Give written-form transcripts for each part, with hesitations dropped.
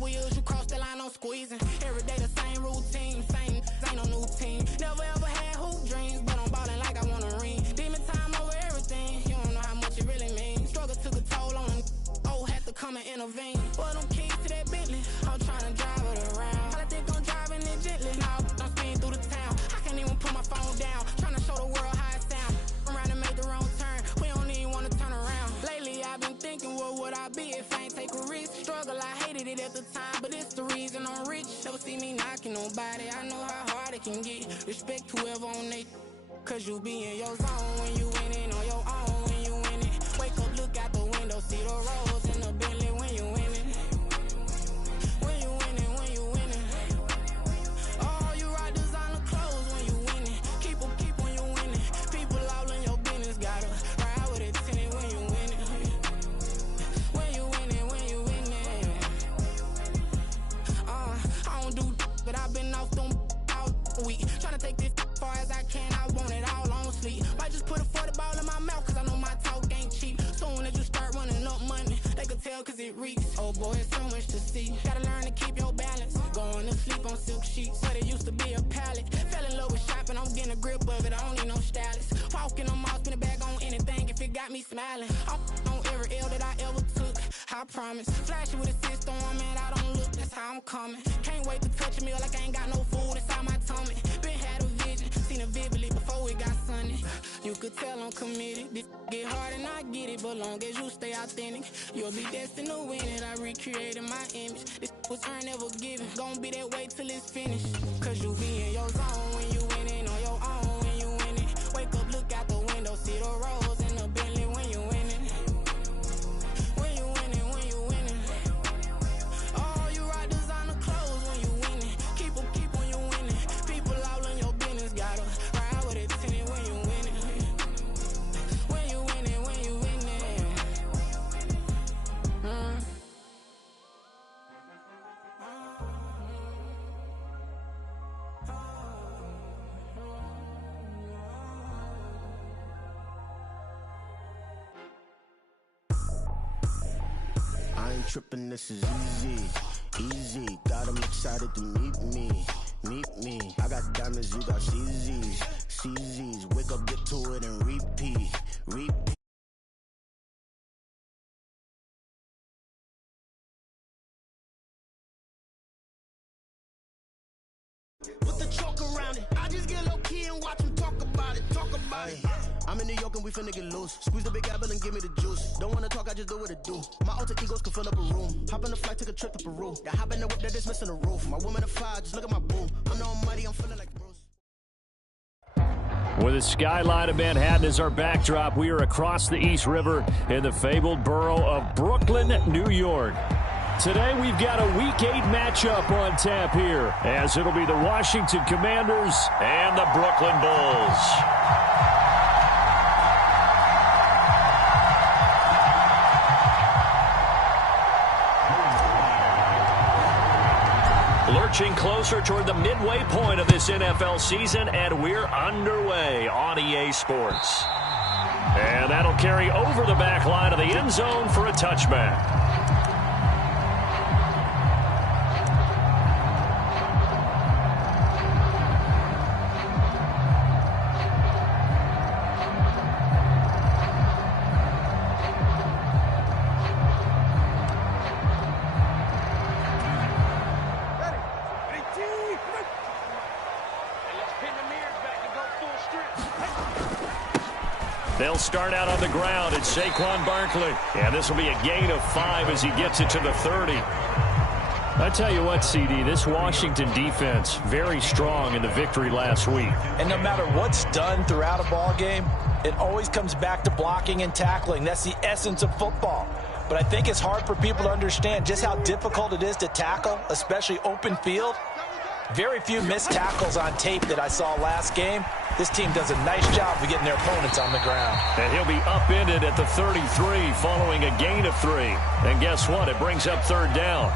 wheels, you cross the line, no squeezing. Every day the same routine, same, ain't no new team. Never ever had hoop dreams, but I'm ballin' like I want a ring. Demon time over everything, you don't know how much it really means. Struggle took a toll on them, had to come and intervene. Boy, them keys to that Bentley, I'm tryna drive it around. I think I'm driving it gently, now I'm speeding through the town. I can't even put my phone down, tryna show the world how it sound. Around and make the wrong turn, we don't even wanna turn around. Lately I've been thinking, what would I be if I ain't take a risk? Struggle, I hated it at the time, but it's the reason I'm rich. Never see me knocking nobody, I know how hard it can get. Respect whoever on they, cause you be in your zone when you winning on your own. When you win it, wake up, look out the window, see the roads in the Bentley when you win it. When you win it, when you win it. Oh, you rock designer clothes when you win it. Keep when you win it. People all in your business, gotta ride with it tinted when you win it. When you win it, when you win it. I don't do, but I've been off them all week. Tryna take this far as I can, I want it all on sleep. Might just put a 40 ball in my mouth, cause I know my talk ain't cheap. Soon as you start running up money, they can tell cause it reeks. Oh boy, it's so much to see. Gotta learn to keep your balance. Going to sleep on silk sheets, but it used to be a pallet. Fell in love with shopping, I'm getting a grip of it, I don't need no stylist. Walking on mouth, spin a bag on anything if it got me smiling. I'm on every L that I ever took, I promise. Flashy with a system on, man, I don't look, that's how I'm coming. Can't wait to touch a meal like I ain't got no food inside my tummy. Been had a vision, seen it vividly before it got sunny. You could tell I'm committed. This get hard and I get it, but long as you stay authentic, you'll be destined to win it. I recreated my image. This was earned, never given. Gonna be that way till it's finished. Cause you be in your zone when you winning on your own. When you win it, wake up, look out the window, see the roads in the Bentley when you win it. When you win it, when you win it. Oh, you rock designer clothes when you win it. Keep when you win it. People all in your business, gotta ride with it tinted when you win it. When you win it, when you win it. I ain't tripping, this is easy, easy. Got 'em excited to meet me. I got diamonds, you got CZs. Wake up, get to it, and repeat. Put the chalk around it. I just get low key and watch them talk about it. I'm in New York and we finna get loose. Squeeze the big apple and give me the juice. Don't wanna talk, I just do what it do. My alter egos can fill up a room. Hop on the flight, take a trip to Peru. That hop in the whip that is missing the roof. My woman a fire, just look at my boo. I'm no muddy, I'm feeling like Bruce. With the skyline of Manhattan as our backdrop, we are across the East River in the fabled borough of Brooklyn, New York. Today we've got a Week 8 matchup on tap here, as it'll be the Washington Commanders and the Brooklyn Bulls. Lurching closer toward the midway point of this NFL season, and we're underway on EA Sports. And that'll carry over the back line of the end zone for a touchback. They'll start out on the ground. It's Saquon Barkley. And this will be a gain of 5 as he gets it to the 30. I tell you what, CD, this Washington defense, very strong in the victory last week. And no matter what's done throughout a ball game, it always comes back to blocking and tackling. That's the essence of football. But I think it's hard for people to understand just how difficult it is to tackle, especially open field. Very few missed tackles on tape that I saw last game. This team does a nice job of getting their opponents on the ground. And he'll be upended at the 33 following a gain of 3. And guess what? It brings up third down.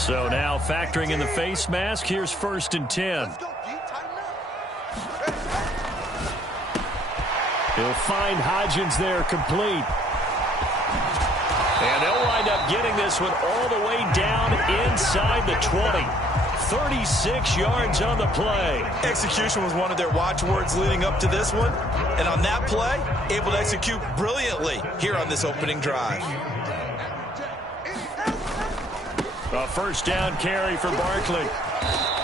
So now factoring in the face mask, here's 1st and 10. He'll find Hodgins there complete. And they'll wind up getting this one all the way down inside the 20. 36 yards on the play. Execution was one of their watchwords leading up to this one. And on that play, able to execute brilliantly here on this opening drive. A first down carry for Barkley.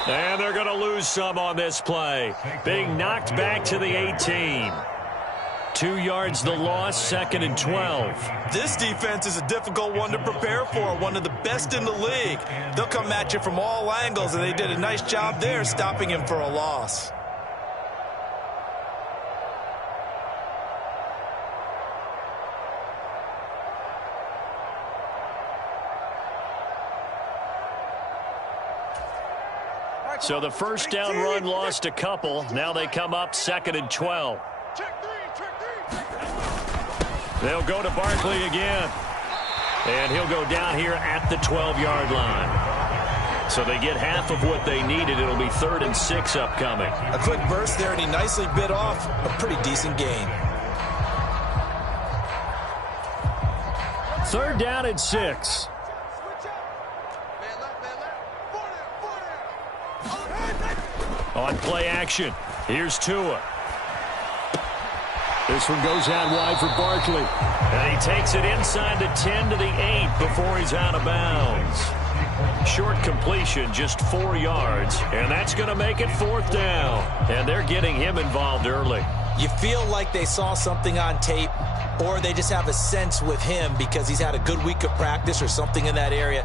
And they're going to lose some on this play. Being knocked back to the 18. 2 yards the loss, 2nd and 12. This defense is a difficult one to prepare for, one of the best in the league. They'll come at you from all angles, and they did a nice job there stopping him for a loss. So the first down run lost a couple. Now they come up 2nd and 12. They'll go to Barkley again. And he'll go down here at the 12-yard line. So they get half of what they needed. It'll be 3rd and 6 upcoming. A quick burst there, and he nicely bit off a pretty decent gain. 3rd down and 6. On play action, here's Tua. This one goes out wide for Barkley. And he takes it inside the 10 to the 8 before he's out of bounds. Short completion, just 4 yards. And that's going to make it 4th down. And they're getting him involved early. You feel like they saw something on tape, or they just have a sense with him because he's had a good week of practice or something in that area.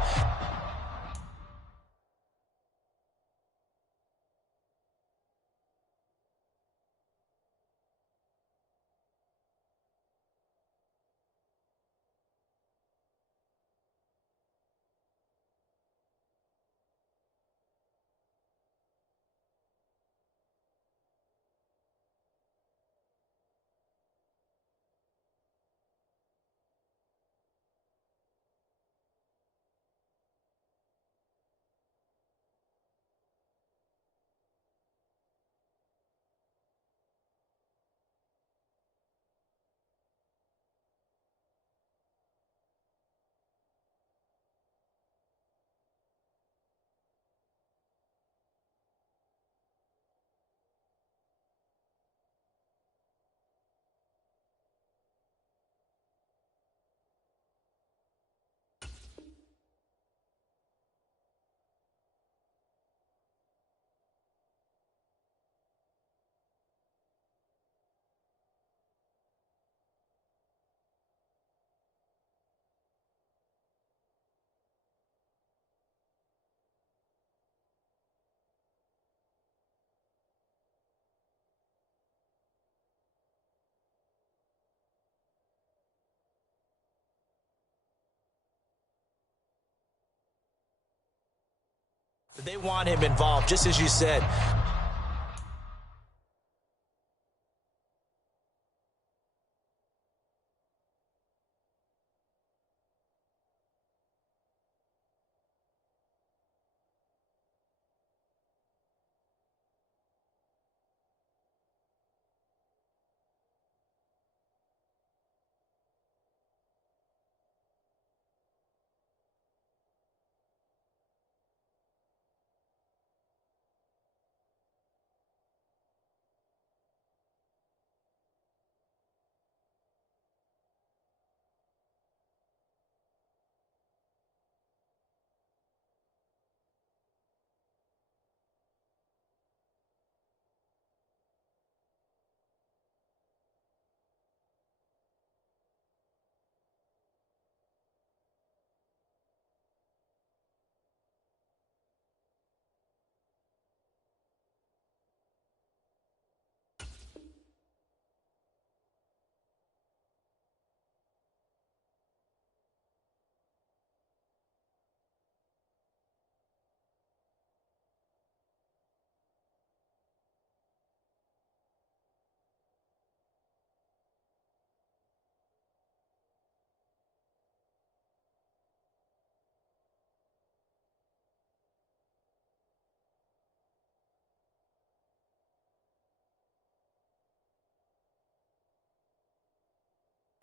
They want him involved, just as you said.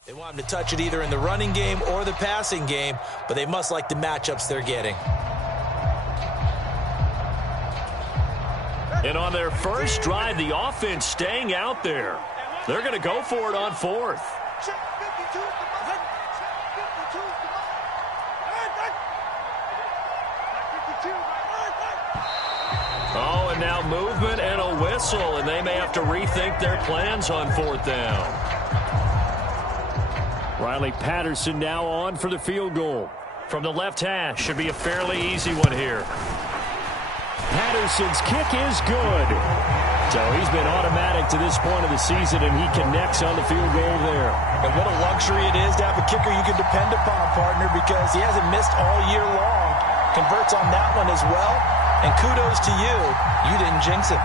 They want him to touch it either in the running game or the passing game, but they must like the matchups they're getting. And on their first drive, the offense staying out there. They're going to go for it on fourth. Oh, and now movement and a whistle, and they may have to rethink their plans on fourth down. Riley Patterson now on for the field goal. From the left hash, should be a fairly easy one here. Patterson's kick is good. So he's been automatic to this point of the season, and he connects on the field goal there. And what a luxury it is to have a kicker you can depend upon, partner, because he hasn't missed all year long. Converts on that one as well. And kudos to you. You didn't jinx it.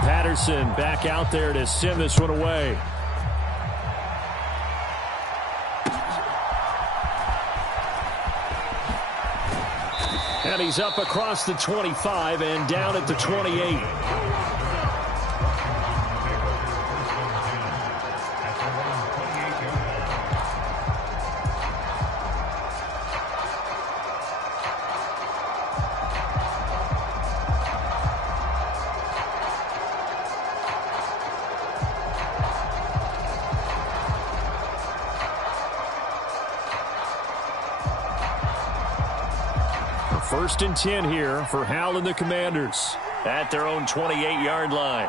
Patterson back out there to send this one away. And he's up across the 25 and down at the 28. First and 10 here for Hal and the Commanders at their own 28-yard line.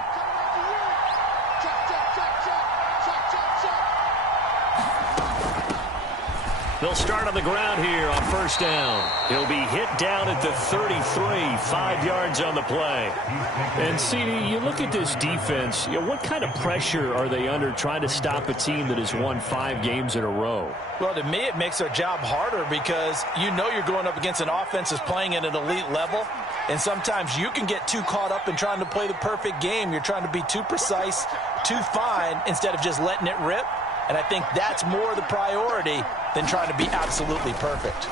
They'll start on the ground here on first down. He'll be hit down at the 33, 5 yards on the play. And, CD, you look at this defense, what kind of pressure are they under trying to stop a team that has won 5 games in a row? Well, to me, it makes their job harder because you know you're going up against an offense that's playing at an elite level, and sometimes you can get too caught up in trying to play the perfect game. You're trying to be too precise, too fine, instead of just letting it rip. And I think that's more the priority than trying to be absolutely perfect.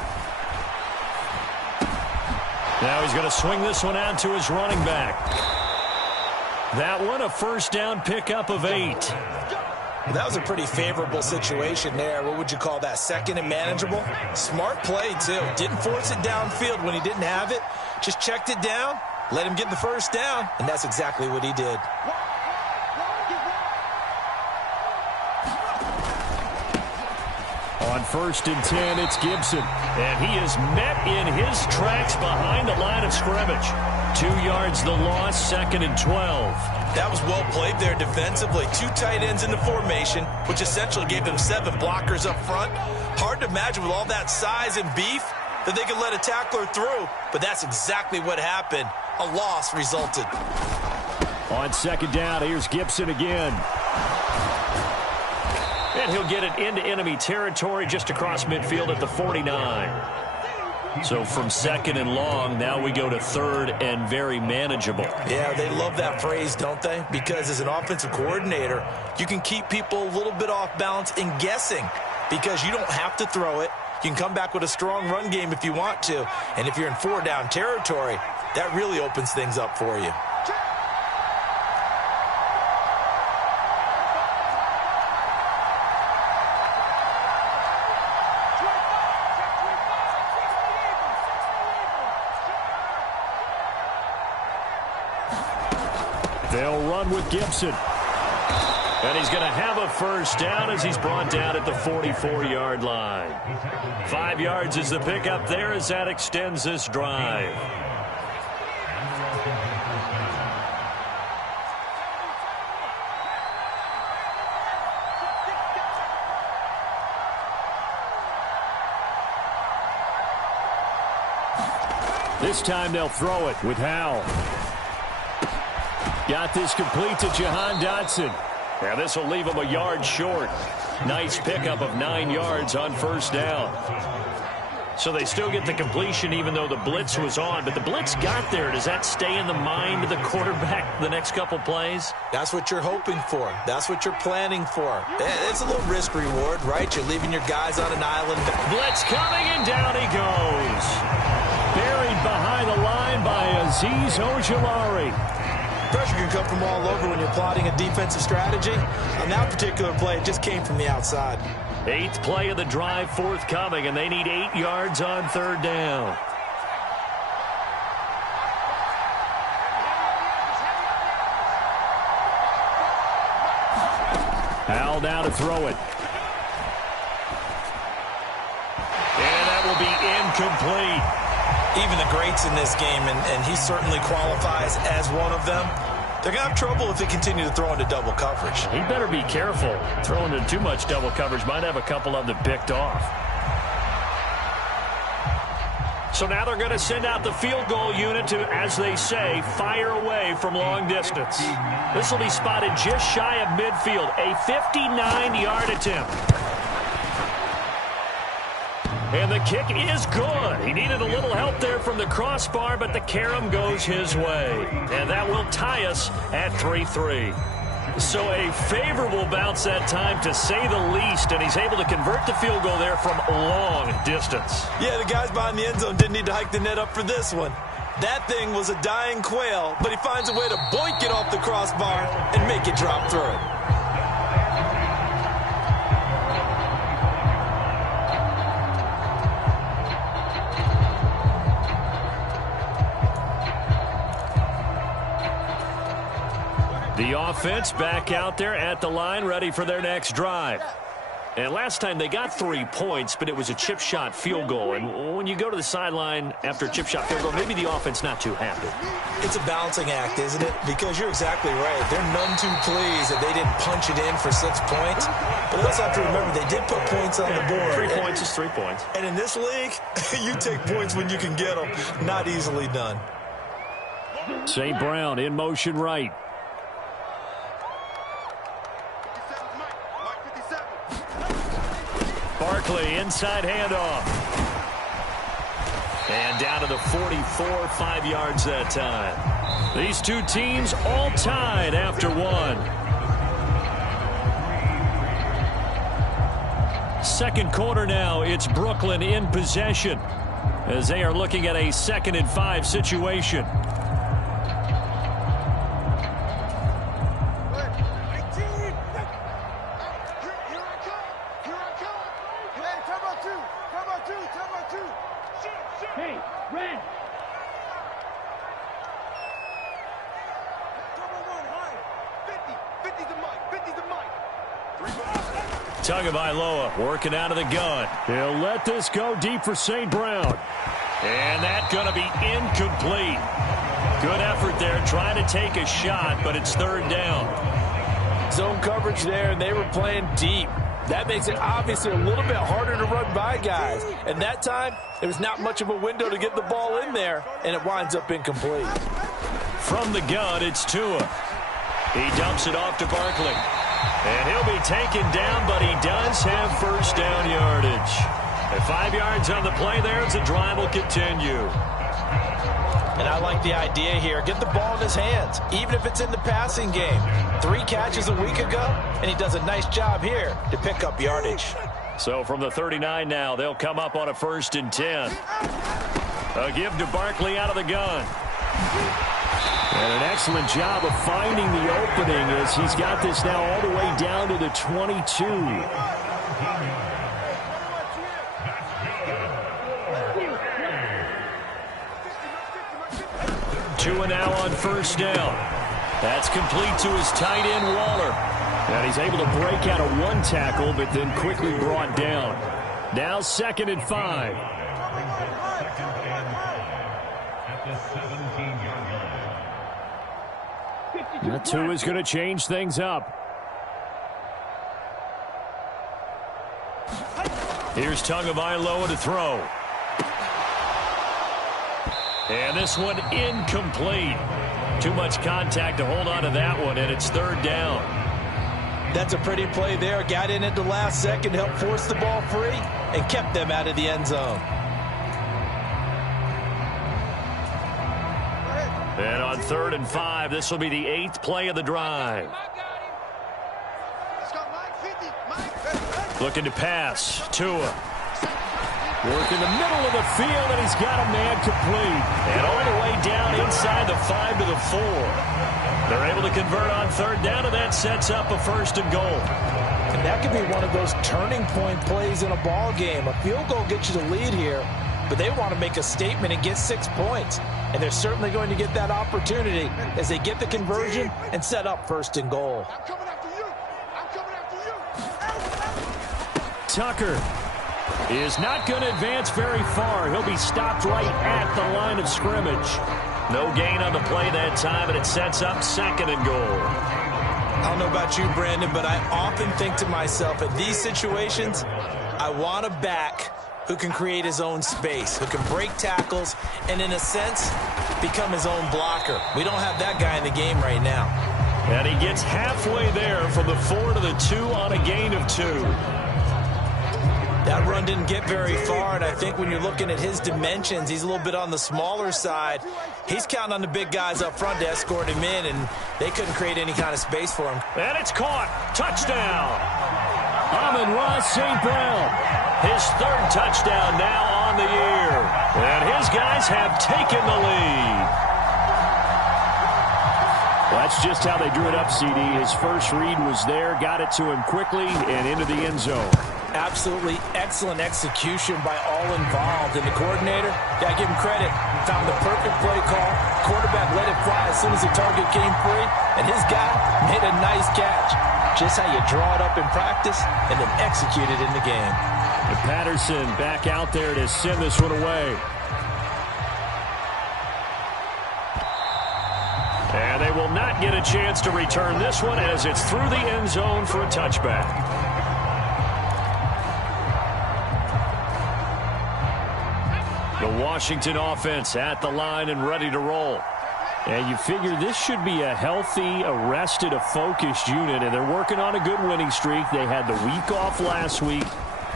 Now he's going to swing this one out to his running back. That one a first down pickup of 8. Well, that was a pretty favorable situation there. What would you call that? Second and manageable? Smart play, too. Didn't force it downfield when he didn't have it. Just checked it down, let him get the first down, and that's exactly what he did. On first and 10, it's Gibson. And he is met in his tracks behind the line of scrimmage. 2 yards the loss, second and 12. That was well played there defensively. 2 tight ends in the formation, which essentially gave them 7 blockers up front. Hard to imagine with all that size and beef that they could let a tackler through. But that's exactly what happened. A loss resulted. On second down, here's Gibson again. And he'll get it into enemy territory just across midfield at the 49. So from second and long, now we go to third and very manageable. Yeah, they love that phrase, don't they? Because as an offensive coordinator, you can keep people a little bit off balance and guessing because you don't have to throw it. You can come back with a strong run game if you want to. And if you're in 4-down territory, that really opens things up for you. They'll run with Gibson. And he's going to have a first down as he's brought down at the 44-yard line. 5 yards is the pickup there as that extends this drive. This time they'll throw it with Howell. Got this complete to Jahan Dotson. Now this will leave him a yard short. Nice pickup of 9 yards on first down. So they still get the completion even though the blitz was on. But the blitz got there. Does that stay in the mind of the quarterback the next couple plays? That's what you're hoping for. That's what you're planning for. It's a little risk reward, right? You're leaving your guys on an island. Blitz coming, and down he goes. Buried behind the line by Azeez Ojulari. Pressure can come from all over when you're plotting a defensive strategy. On that particular play, it just came from the outside. 8th play of the drive forthcoming, and they need 8 yards on 3rd down. Howell now to throw it. And that will be incomplete. Even the greats in this game, and he certainly qualifies as one of them, they're going to have trouble if they continue to throw into double coverage. He better be careful. Throwing into too much double coverage might have a couple of them picked off. So now they're going to send out the field goal unit to, as they say, fire away from long distance. This will be spotted just shy of midfield. A 59-yard attempt. And the kick is good. He needed a little help there from the crossbar, but the carom goes his way. And that will tie us at 3-3. So a favorable bounce that time, to say the least, and he's able to convert the field goal there from long distance. Yeah, the guys behind the end zone didn't need to hike the net up for this one. That thing was a dying quail, but he finds a way to boink it off the crossbar and make it drop through it. The offense back out there at the line, ready for their next drive. And last time they got 3 points, but it was a chip shot field goal. And when you go to the sideline after a chip shot field goal, maybe the offense not too happy. It's a balancing act, isn't it? Because you're exactly right. They're none too pleased that they didn't punch it in for 6 points. But they also have to remember they did put points on the board. 3 points is 3 points. And in this league, you take points when you can get them. Not easily done. St. Brown in motion right. Barkley, inside handoff. And down to the 44, 5 yards that time. These two teams all tied after 1. Second quarter now, it's Brooklyn in possession as they are looking at a 2nd and 5 situation. Tagovailoa working out of the gun. He'll let this go deep for St. Brown. And that's going to be incomplete. Good effort there trying to take a shot, but it's 3rd down. Zone coverage there, and they were playing deep. That makes it obviously a little bit harder to run by guys. And that time, there was not much of a window to get the ball in there, and it winds up incomplete. From the gun, it's Tua. He dumps it off to Barkley. And he'll be taken down, but he does have 1st down yardage. At 5 yards on the play there, as the drive will continue. And I like the idea here. Get the ball in his hands, even if it's in the passing game. 3 catches a week ago, and he does a nice job here to pick up yardage. So from the 39 now, they'll come up on a 1st and 10. A give to Barkley out of the gun. And an excellent job of finding the opening as he's got this now all the way down to the 22. 2 now on 1st down. That's complete to his tight end, Waller. And he's able to break out of 1 tackle, but then quickly brought down. Now 2nd and 5. That 2 is going to change things up. Here's Tagovailoa to throw. And this one incomplete. Too much contact to hold on to that one, and it's 3rd down. That's a pretty play there. Got in at the last second, helped force the ball free, and kept them out of the end zone. On 3rd and 5, this will be the 8th play of the drive. Looking to pass. Tua. Work in the middle of the field, and he's got a man complete. And all the way down inside the 5 to the 4. They're able to convert on 3rd down, and that sets up a 1st and goal. And that could be one of those turning point plays in a ball game. A field goal gets you the lead here, but they want to make a statement and get 6 points. And they're certainly going to get that opportunity as they get the conversion and set up 1st and goal. I'm coming after you. I'm coming after you. Tucker is not going to advance very far. He'll be stopped right at the line of scrimmage. No gain on the play that time, and it sets up 2nd and goal. I don't know about you, Brandon, but I often think to myself, at these situations, I want a back who can create his own space, who can break tackles, and in a sense, become his own blocker. We don't have that guy in the game right now. And he gets halfway there from the 4 to the 2 on a gain of 2. That run didn't get very far, and I think when you're looking at his dimensions, he's a little bit on the smaller side. He's counting on the big guys up front to escort him in, and they couldn't create any kind of space for him. And it's caught. Touchdown. Amon-Ra St. Brown. His 3rd touchdown now on the year. And his guys have taken the lead. Well, that's just how they drew it up, CD. His first read was there, got it to him quickly, and into the end zone. Absolutely excellent execution by all involved. And the coordinator, got to give him credit, found the perfect play call. Quarterback let it fly as soon as the target came free, and his guy made a nice catch. Just how you draw it up in practice and then execute it in the game. And Patterson back out there to send this one away. And they will not get a chance to return this one as it's through the end zone for a touchback. The Washington offense at the line and ready to roll. And you figure this should be a healthy, arrested, a focused unit, and they're working on a good winning streak. They had the week off last week.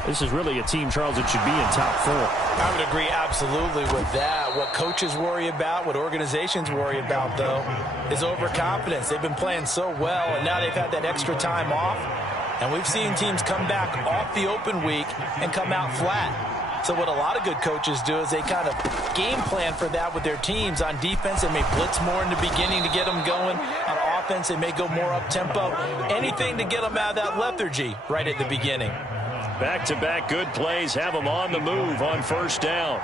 This is really a team, Charles, that should be in top 4. I would agree absolutely with that. What coaches worry about, what organizations worry about, though, is overconfidence. They've been playing so well, and now they've had that extra time off. And we've seen teams come back off the open week and come out flat. So what a lot of good coaches do is they kind of game plan for that with their teams. On defense, they may blitz more in the beginning to get them going. On offense, they may go more up-tempo. Anything to get them out of that lethargy right at the beginning. Back-to-back good plays have them on the move on 1st down.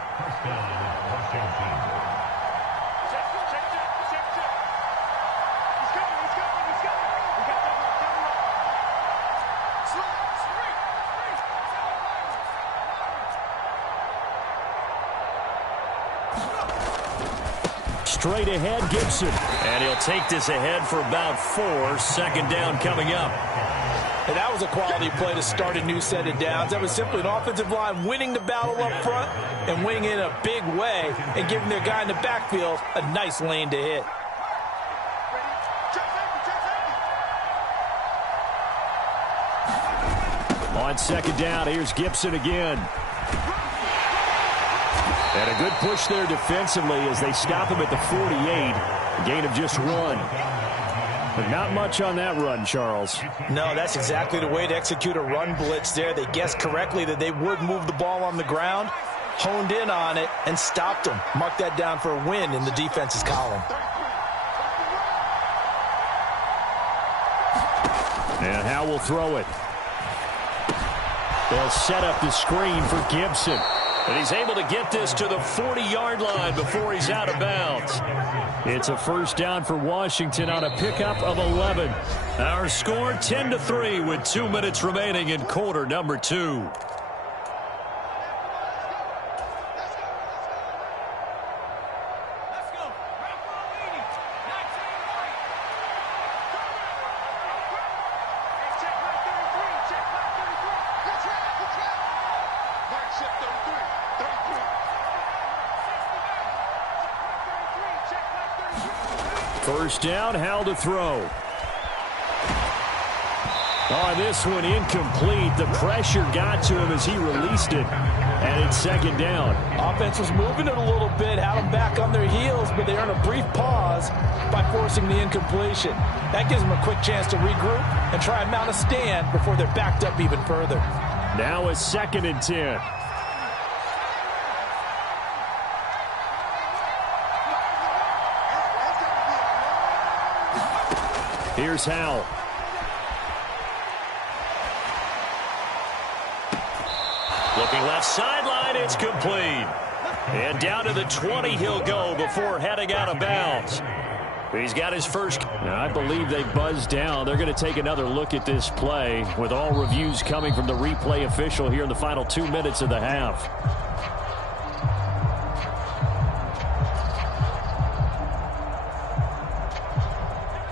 Straight ahead, Gibson. And he'll take this ahead for about 4. 2nd down coming up. And that was a quality play to start a new set of downs. That was simply an offensive line winning the battle up front and winning it in a big way and giving their guy in the backfield a nice lane to hit. On 2nd down, here's Gibson again. And a good push there defensively as they stop him at the 48. A gain of just 1. But not much on that run, Charles. No, that's exactly the way to execute a run blitz there. They guessed correctly that they would move the ball on the ground, honed in on it, and stopped them. Mark that down for a win in the defense's column. And Howe will throw it. They'll set up the screen for Gibson. And he's able to get this to the 40-yard line before he's out of bounds. It's a 1st down for Washington on a pickup of 11. Our score 10-3 with 2 minutes remaining in quarter number 2. First down, Howell to throw. On this one, incomplete. The pressure got to him as he released it, and it's second down. Offense was moving it a little bit, had them back on their heels, but they earned a brief pause by forcing the incompletion. That gives them a quick chance to regroup and try and mount a stand before they're backed up even further. Now a 2nd and 10. Here's Howell. Looking left sideline, it's complete. And down to the 20 he'll go before heading out of bounds. He's got his first. Now, I believe they buzzed down. They're going to take another look at this play with all reviews coming from the replay official here in the final 2 minutes of the half.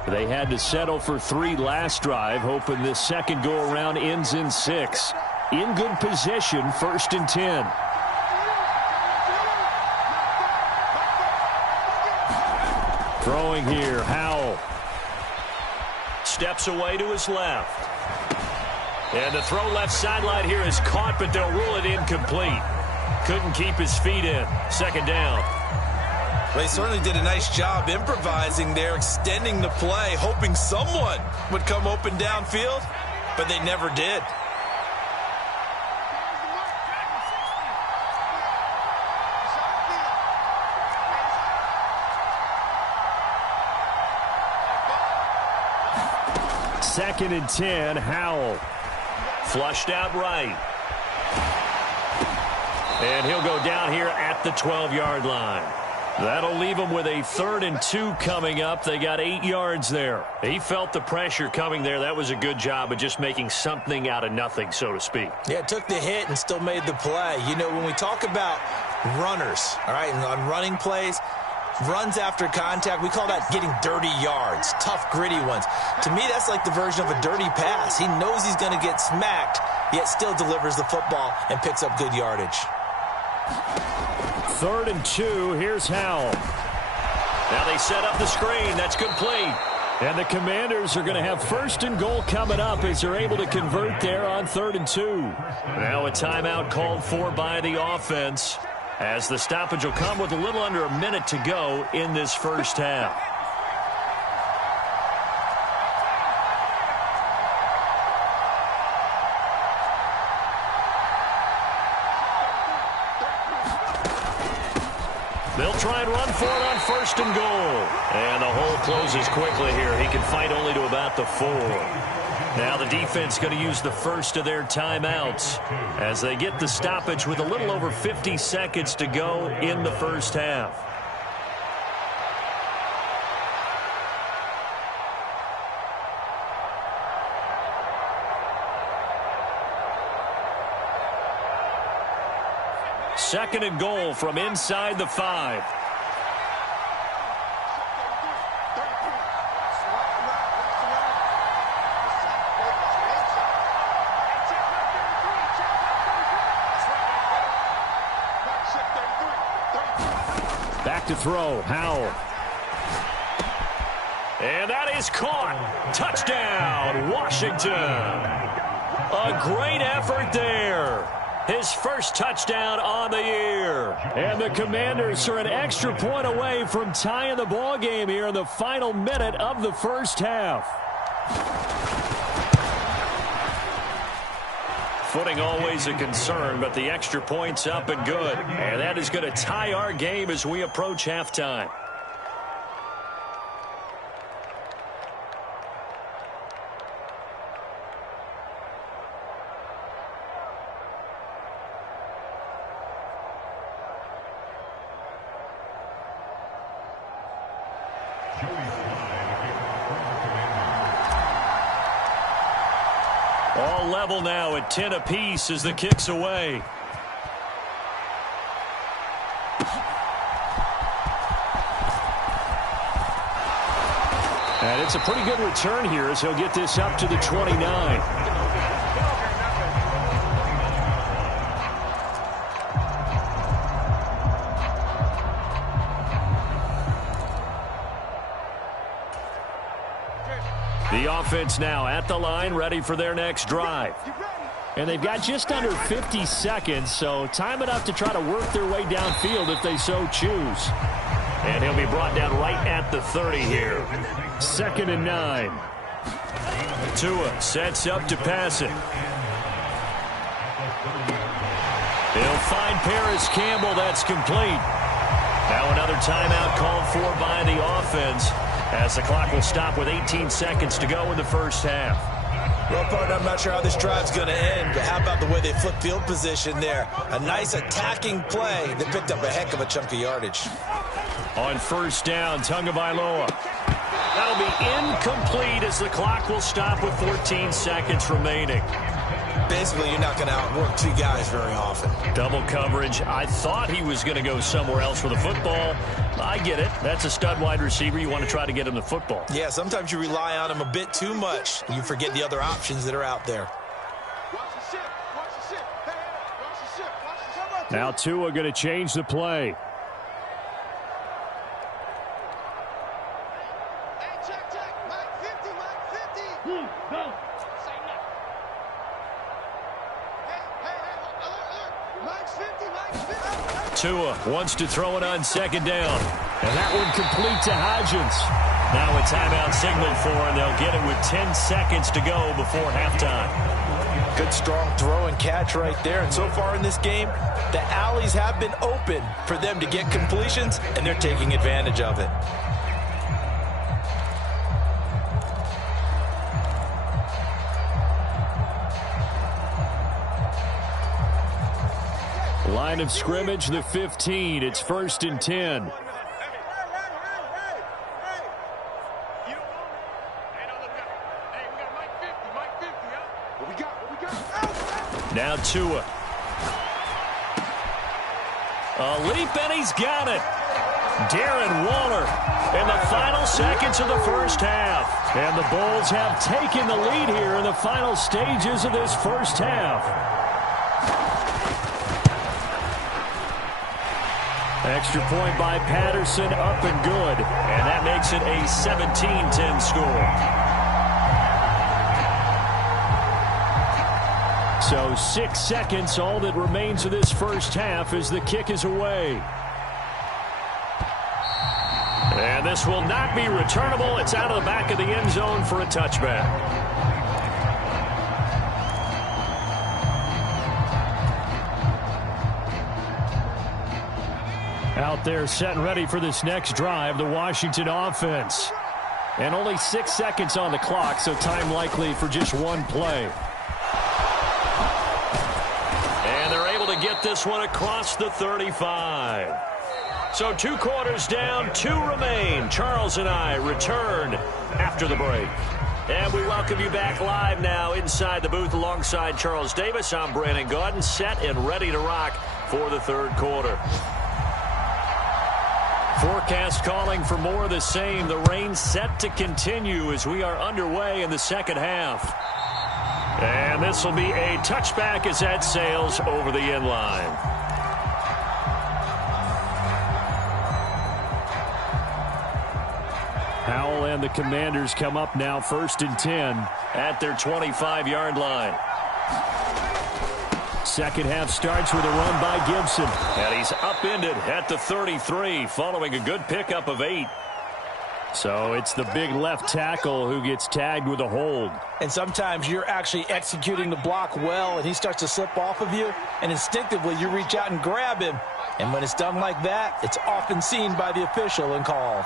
They had to settle for 3 last drive, hoping this second go-around ends in 6. In good position, 1st and 10. Throwing here, Howell. Steps away to his left. And the throw left sideline here is caught, but they'll rule it incomplete. Couldn't keep his feet in. 2nd down. They certainly did a nice job improvising there, extending the play, hoping someone would come open downfield, but they never did. Second and 10, Howell. Flushed out right. And he'll go down here at the 12-yard line. That'll leave him with a 3rd and 2 coming up. They got 8 yards there. He felt the pressure coming there. That was a good job of just making something out of nothing, so to speak. Yeah, took the hit and still made the play. You know, when we talk about runners, all right, and on running plays, runs after contact, we call that getting dirty yards, tough, gritty ones. To me, that's like the version of a dirty pass. He knows he's going to get smacked, yet still delivers the football and picks up good yardage. 3rd and 2, here's Howell. Now they set up the screen. That's complete. And the Commanders are going to have 1st and goal coming up as they're able to convert there on 3rd and 2. Now a timeout called for by the offense, as the stoppage will come with a little under a minute to go in this first half. They'll try and run for it on 1st and goal. And the hole closes quickly here. He can fight only to about the 4. Now the defense going to use the first of their timeouts as they get the stoppage with a little over 50 seconds to go in the first half. Second and goal from inside the 5. Back to throw, Howell. And that is caught. Touchdown, Washington. A great effort there. His first touchdown on the year. And the Commanders are an extra point away from tying the ball game here in the final minute of the first half. Footing always a concern, but the extra point's up and good. And that is going to tie our game as we approach halftime. All level now at 10 apiece as the kick's away. And it's a pretty good return here as he'll get this up to the 29. The offense now at the line, ready for their next drive. And they've got just under 50 seconds, so time enough to try to work their way downfield if they so choose. And he'll be brought down right at the 30 here. 2nd and 9. Tua sets up to pass it. He'll find Paris Campbell. That's complete. Now another timeout called for by the offense as the clock will stop with 18 seconds to go in the first half. Well, partner, I'm not sure how this drive's going to end, but how about the way they flip field position there? A nice attacking play that picked up a heck of a chunk of yardage. On first down, Tagovailoa. That'll be incomplete as the clock will stop with 14 seconds remaining. Basically, you're not going to outwork two guys very often. Double coverage. I thought he was going to go somewhere else with the football. I get it. That's a stud wide receiver. You want to try to get him the football. Yeah, sometimes you rely on him a bit too much. You forget the other options that are out there. Now Tua going to change the play. Tua wants to throw it on 2nd down. And that one complete to Hodgins. Now a timeout signaled for, and they'll get it with 10 seconds to go before halftime. Good strong throw and catch right there. And so far in this game, the alleys have been open for them to get completions, and they're taking advantage of it. Line of scrimmage, the 15. It's 1st and 10. Now Tua. A leap, and he's got it. Darren Waller in the final seconds of the first half. And the Bulls have taken the lead here in the final stages of this first half. Extra point by Patterson, up and good. And that makes it a 17-10 score. So 6 seconds, all that remains of this first half as the kick is away. And this will not be returnable. It's out of the back of the end zone for a touchback. Out there set and ready for this next drive, the Washington offense. And only 6 seconds on the clock, so time likely for just one play. And they're able to get this one across the 35. So 2 quarters down, 2 remain. Charles and I return after the break. And we welcome you back live now inside the booth alongside Charles Davis. I'm Brandon Gaudin, set and ready to rock for the 3rd quarter. Forecast calling for more of the same. The rain set to continue as we are underway in the 2nd half. And this will be a touchback as that sails over the end line. Howell and the Commanders come up now 1st and 10 at their 25-yard line. 2nd half starts with a run by Gibson. And he's upended at the 33 following a good pickup of 8. So it's the big left tackle who gets tagged with a hold. And sometimes you're actually executing the block well, and he starts to slip off of you, and instinctively you reach out and grab him. And when it's done like that, it's often seen by the official and called.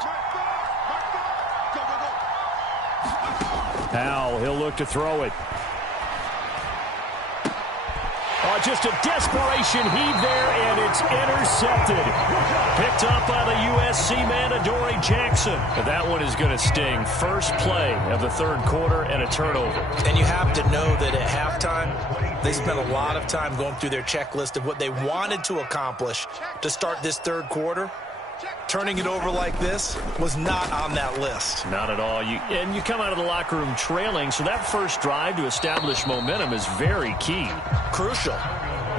Howell, he'll look to throw it. Oh, just a desperation heave there, and it's intercepted. Picked up by the USC man, Adoree Jackson. But that one is going to sting. First play of the 3rd quarter and a turnover. And you have to know that at halftime, they spent a lot of time going through their checklist of what they wanted to accomplish to start this 3rd quarter. Turning it over like this was not on that list. Not at all. And you come out of the locker room trailing, so that first drive to establish momentum is very key. Crucial.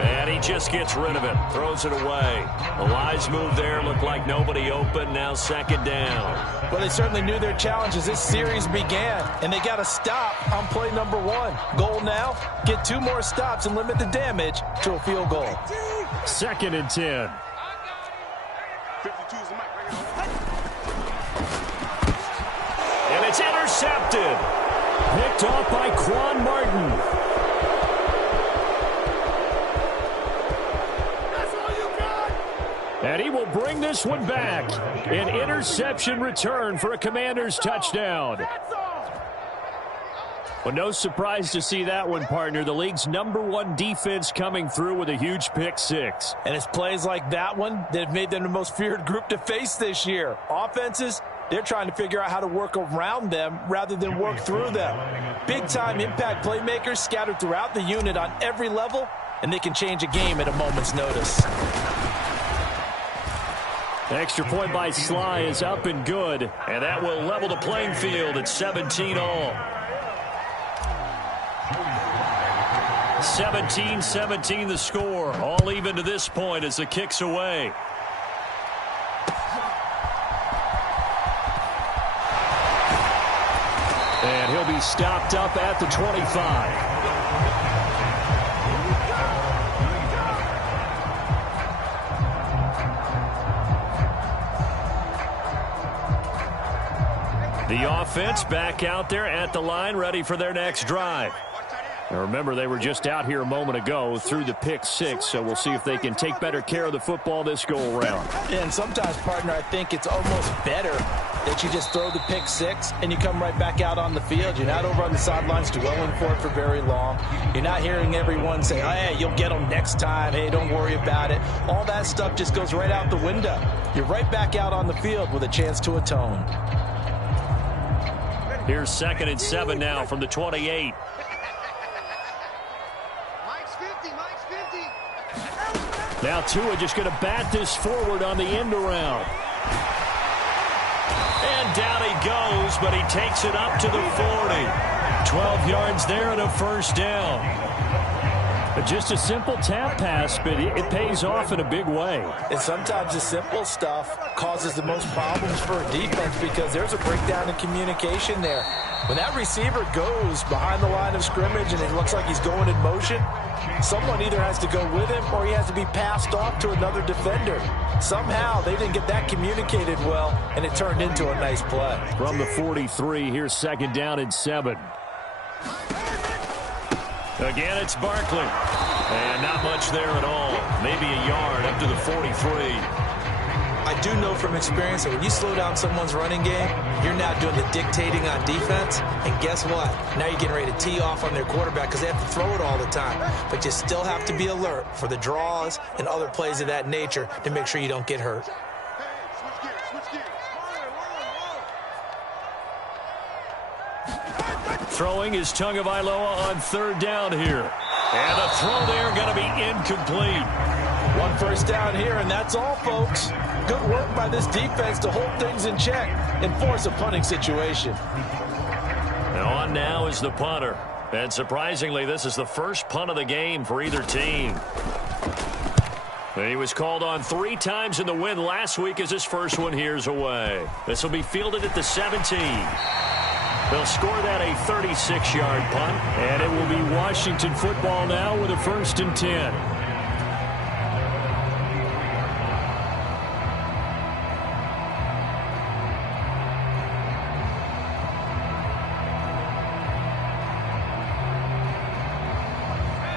And he just gets rid of it, throws it away. A wise move there, looked like nobody open, now second down. Well, they certainly knew their challenge as this series began, and they got to stop on play number 1. Goal now, get 2 more stops and limit the damage to a field goal. Second and 10. And it's intercepted. Picked off by Quan Martin. And he will bring this one back. An interception return for a Commanders touchdown. Well, no surprise to see that one, partner. The league's #1 defense coming through with a huge pick 6. And it's plays like that one that have made them the most feared group to face this year. Offenses, they're trying to figure out how to work around them rather than work through them. Big-time impact playmakers scattered throughout the unit on every level, and they can change a game at a moment's notice. Extra point by Sly is up and good, and that will level the playing field at 17 all. 17-17 the score, all even to this point as the kick's away. And he'll be stopped up at the 25. The offense back out there at the line, ready for their next drive. Now remember, they were just out here a moment ago through the pick 6, so we'll see if they can take better care of the football this go-around. And sometimes, partner, I think it's almost better that you just throw the pick 6 and you come right back out on the field. You're not over on the sidelines dwelling for it for very long. You're not hearing everyone say, oh, hey, you'll get them next time. Hey, don't worry about it. All that stuff just goes right out the window. You're right back out on the field with a chance to atone. Here's 2nd and 7 now from the 28. Now Tua just going to bat this forward on the end around. And down he goes, but he takes it up to the 40. 12 yards there and a first down. Just a simple tap pass, but it pays off in a big way. And sometimes the simple stuff causes the most problems for a defense because there's a breakdown in communication there. When that receiver goes behind the line of scrimmage and it looks like he's going in motion, someone either has to go with him or he has to be passed off to another defender. Somehow they didn't get that communicated well, and it turned into a nice play. From the 43, here's 2nd down and 7. Again, it's Barkley. And not much there at all. Maybe a yard up to the 43. I do know from experience that when you slow down someone's running game, you're now doing the dictating on defense. And guess what? Now you're getting ready to tee off on their quarterback because they have to throw it all the time. But you still have to be alert for the draws and other plays of that nature to make sure you don't get hurt. Throwing is Tagovailoa on 3rd down here. And the throw there going to be incomplete. 1 first down here, and that's all, folks. Good work by this defense to hold things in check and force a punting situation. On now is the punter. And surprisingly, this is the first punt of the game for either team. He was called on 3 times in the win last week as his first one here's away. This will be fielded at the 17. They'll score that a 36-yard punt, and it will be Washington football now with a 1st and 10.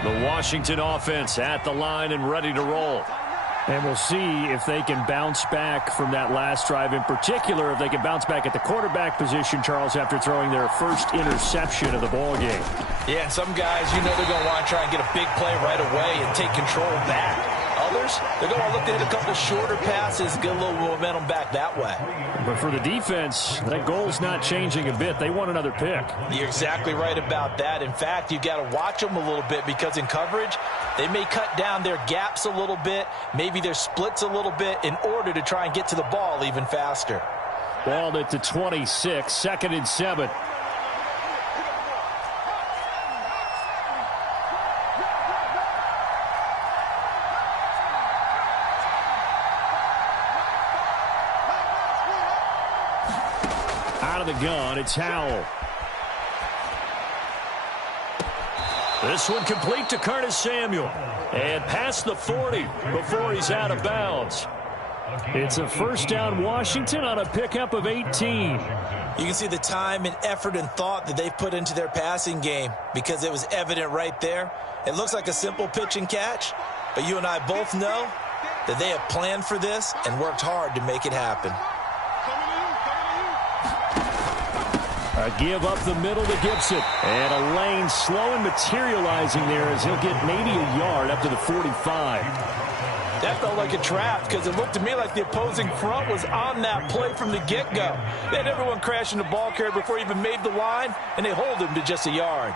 The Washington offense at the line and ready to roll. And we'll see if they can bounce back from that last drive. In particular, if they can bounce back at the quarterback position, Charles, after throwing their first interception of the ball game. Yeah, and some guys, you know they're going to want to try and get a big play right away and take control back. Others, they're going to look to hit a couple shorter passes, get a little momentum back that way. But for the defense, that goal's not changing a bit. They want another pick. You're exactly right about that. In fact, you got to watch them a little bit because in coverage, they may cut down their gaps a little bit, maybe their splits a little bit in order to try and get to the ball even faster. Balled at the 26, 2nd and 7. out of the gun. It's Howell. This one complete to Curtis Samuel. And past the 40 before he's out of bounds. It's a first down Washington on a pickup of 18. You can see the time and effort and thought that they've put into their passing game because it was evident right there. It looks like a simple pitch and catch, but you and I both know that they have planned for this and worked hard to make it happen. A give up the middle to Gibson. And a lane slow and materializing there as he'll get maybe a yard up to the 45. That felt like a trap because it looked to me like the opposing front was on that play from the get-go. They had everyone crashing the ball carrier before he even made the line, and they hold him to just a yard.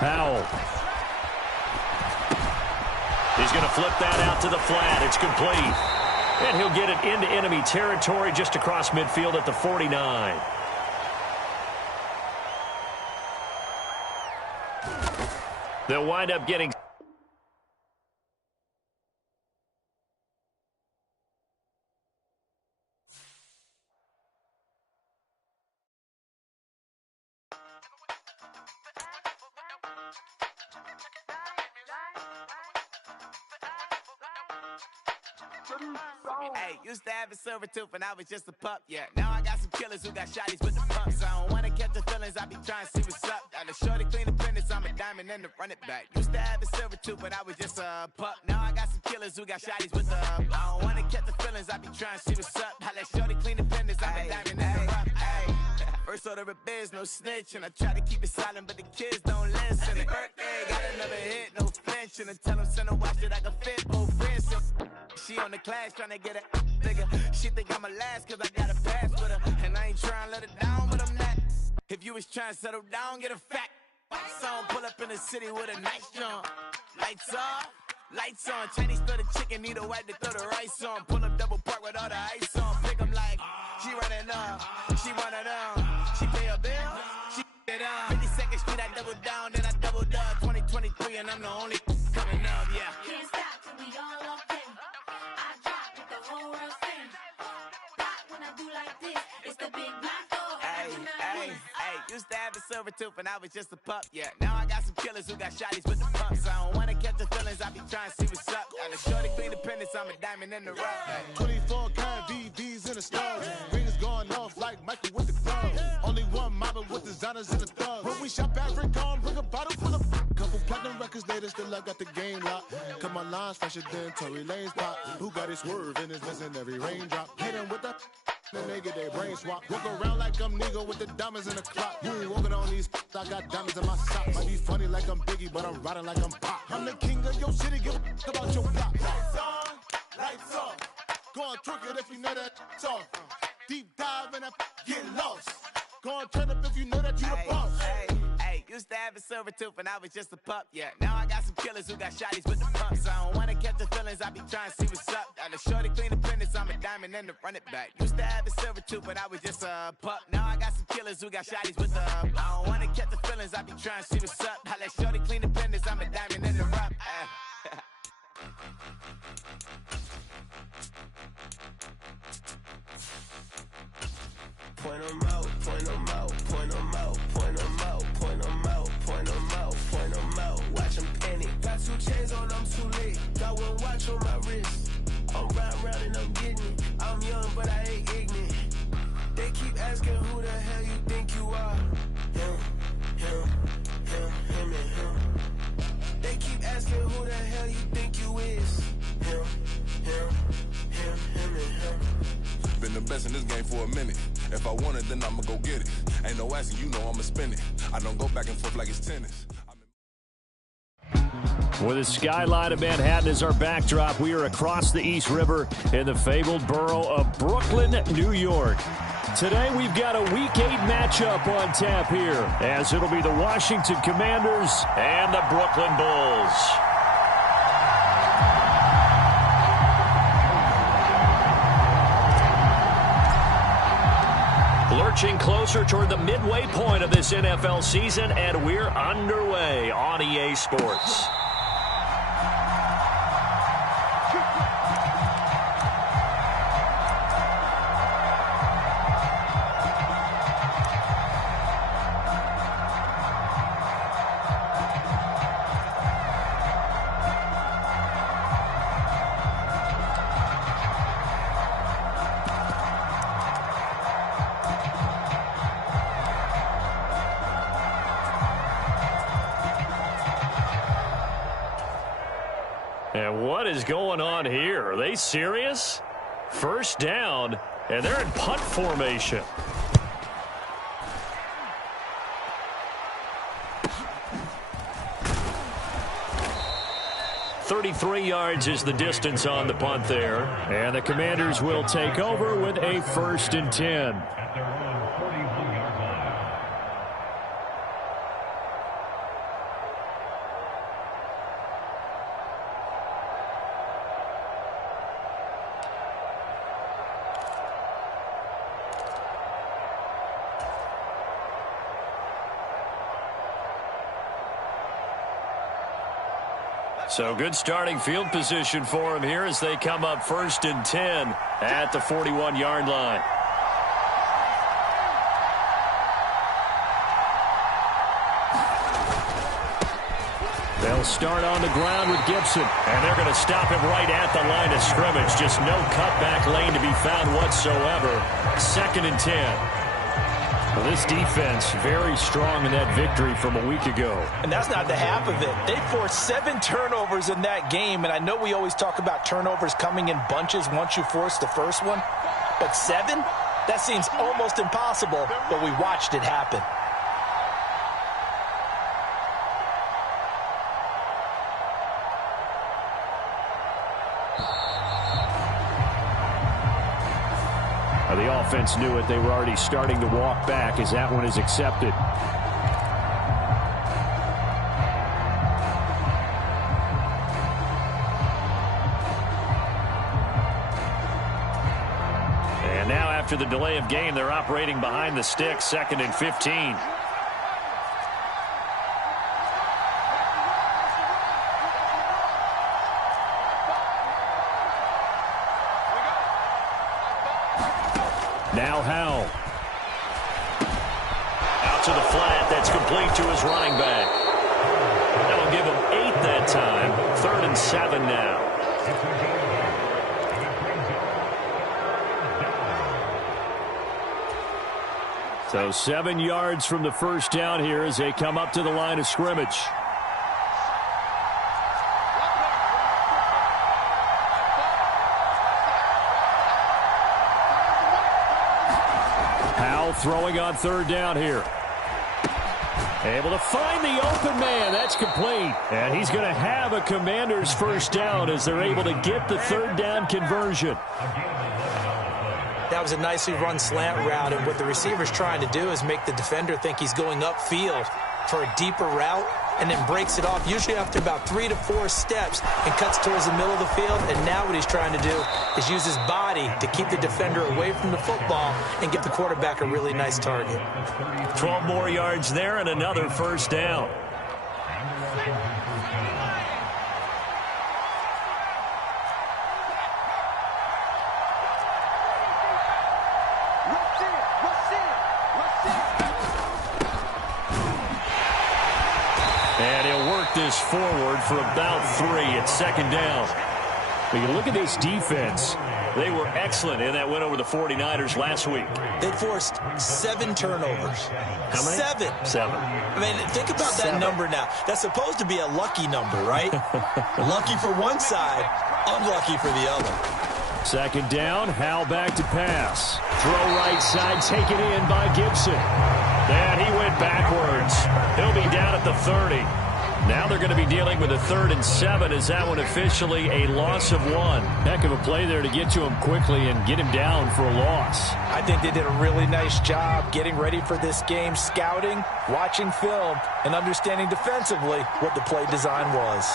Howell. He's going to flip that out to the flat. It's complete. And he'll get it into enemy territory just across midfield at the 49. They'll wind up getting... Hey, used to have a silver tooth and I was just a pup, yeah. Now I got some killers who got shotties with the pumps. I don't wanna catch the feelings, I be trying to see what's up. Got a shorty clean the penis, I'm a diamond and to run it back. Used to have a silver tooth but I was just a pup. Now I got some killers who got shotties with the I don't wanna catch the feelings, I be trying to see what's up. I let shorty clean the penis, I'm a diamond and to run it. First order of biz, no snitch, and I try to keep it silent, but the kids don't listen. And birthday, got another hit, no flinch, and I tell them send a watch that I can fit both wrists. She on the class trying to get a nigga. She think I'm a last cause I got a pass with her, and I ain't trying to let her down, but I'm not. If you was trying to settle down, get a fact. Song, pull up in the city with a nice jump. Lights off, lights on. Chinese throw the chicken, need a wipe to throw the rice on. Pull up double park with all the ice on. Pick 'em like, she running up, she running down. She pay a bill, she it up. 52nd Street, I double down, then I doubled up. 2023, and I'm the only coming up, yeah. Can't stop till we all up in. I drop with the whole world sing. Pop when I do like this, it's the big black door. Hey, used to have a silver tooth and I was just a pup, yeah. Now I got some killers who got shotties with the pumps. I don't wanna catch the feelings, I be trying to see what's up. Got a shorty clean the penis, I'm a diamond in the rough. 24 karat VVs in the stars. Rings going off like Michael with the gloves. Only one mobbing with designers in the thugs. When we shop at Rick on, bring a bottle full of couple platinum records later, still I got the game locked. Cut my lines fresher than Tory Lane's pop. Who got his swerve and is missing every raindrop. Hit him with the then they get their brain swap. Walk around like I'm Nego with the diamonds in the clock. You ain't walking on these, I got diamonds in my sock. Might be funny like I'm Biggie, but I'm riding like I'm Pop. I'm the king of your city, give a about your block. Lights on, lights off. Go and twerk it if you know that it's off. Deep dive and get lost. Go and turn up if you know that you the boss. Used to have a silver tooth and I was just a pup, yeah. Now I got some killers who got shotties with the pumps. I don't wanna catch the feelings, I be trying to see what's up. Got a shorty clean the penis, I'm a diamond and to run it back. Used to have a silver tooth but I was just a pup. Now I got some killers who got shotties with the I don't wanna catch the feelings, I be trying to see what's up. I let shorty clean the penis, I'm a diamond and to run it. Point 'em out, point 'em out, point 'em out, point 'em out, point 'em out, point 'em out, point 'em out. Watch 'em panic. Got 2 chains on, I'm too late. Got 1 watch on my wrist. I'm riding round and I'm getting it. I'm young, but I ain't ignorant. They keep asking who the hell you think you are. Him, and him. They keep asking who the hell you think you is. Him, and him. Been the best in this game for a minute. If I want it, then I'ma go get it. Ain't no asking, you know I'ma spin it. I don't go back and forth like it's tennis. With the skyline of Manhattan as our backdrop, we are across the East River in the fabled borough of Brooklyn, New York. Today, we've got a Week 8 matchup on tap here, as it'll be the Washington Commanders and the Brooklyn Bulls. marching closer toward the midway point of this NFL season, and we're underway on EA Sports. And what is going on here? Are they serious? First down, and they're in punt formation. .33 yards is the distance on the punt there. And the Commanders will take over with a 1st and 10. So good starting field position for him here as they come up 1st and 10 at the 41-yard line. They'll start on the ground with Gibson, and they're going to stop him right at the line of scrimmage. Just no cutback lane to be found whatsoever. 2nd and 10. Well, this defense very strong in that victory from a week ago. And that's not the half of it. They forced 7 turnovers in that game, and I know we always talk about turnovers coming in bunches once you force the first one, but 7? That seems almost impossible, but we watched it happen. The offense knew it. They were already starting to walk back as that one is accepted. And now after the delay of game, they're operating behind the sticks, 2nd and 15. Now Howell. Out to the flat. That's complete to his running back. That'll give him 8 that time. 3rd and 7 now. So 7 yards from the first down here as they come up to the line of scrimmage. Throwing on 3rd down here. Able to find the open man. That's complete. And he's going to have a Commander's first down as they're able to get the 3rd down conversion. That was a nicely run slant route, and what the receiver's trying to do is make the defender think he's going upfield for a deeper route, and then breaks it off, usually after about 3 to 4 steps, and cuts towards the middle of the field. And now what he's trying to do is use his body to keep the defender away from the football and give the quarterback a really nice target. 12 more yards there and another first down. And he'll work this forward for about 3 at 2nd down. When you look at this defense, they were excellent in that win over the 49ers last week. They forced 7 turnovers. How many? 7. I mean, think about that number now. That's supposed to be a lucky number, right? Lucky for one side, unlucky for the other. 2nd down, Howell back to pass. Throw right side, taken in by Gibson. And he went backwards. He'll be down at the 30. Now they're going to be dealing with a 3rd and 7 as that one officially a loss of 1. Heck of a play there to get to him quickly and get him down for a loss. I think they did a really nice job getting ready for this game, scouting, watching film, and understanding defensively what the play design was.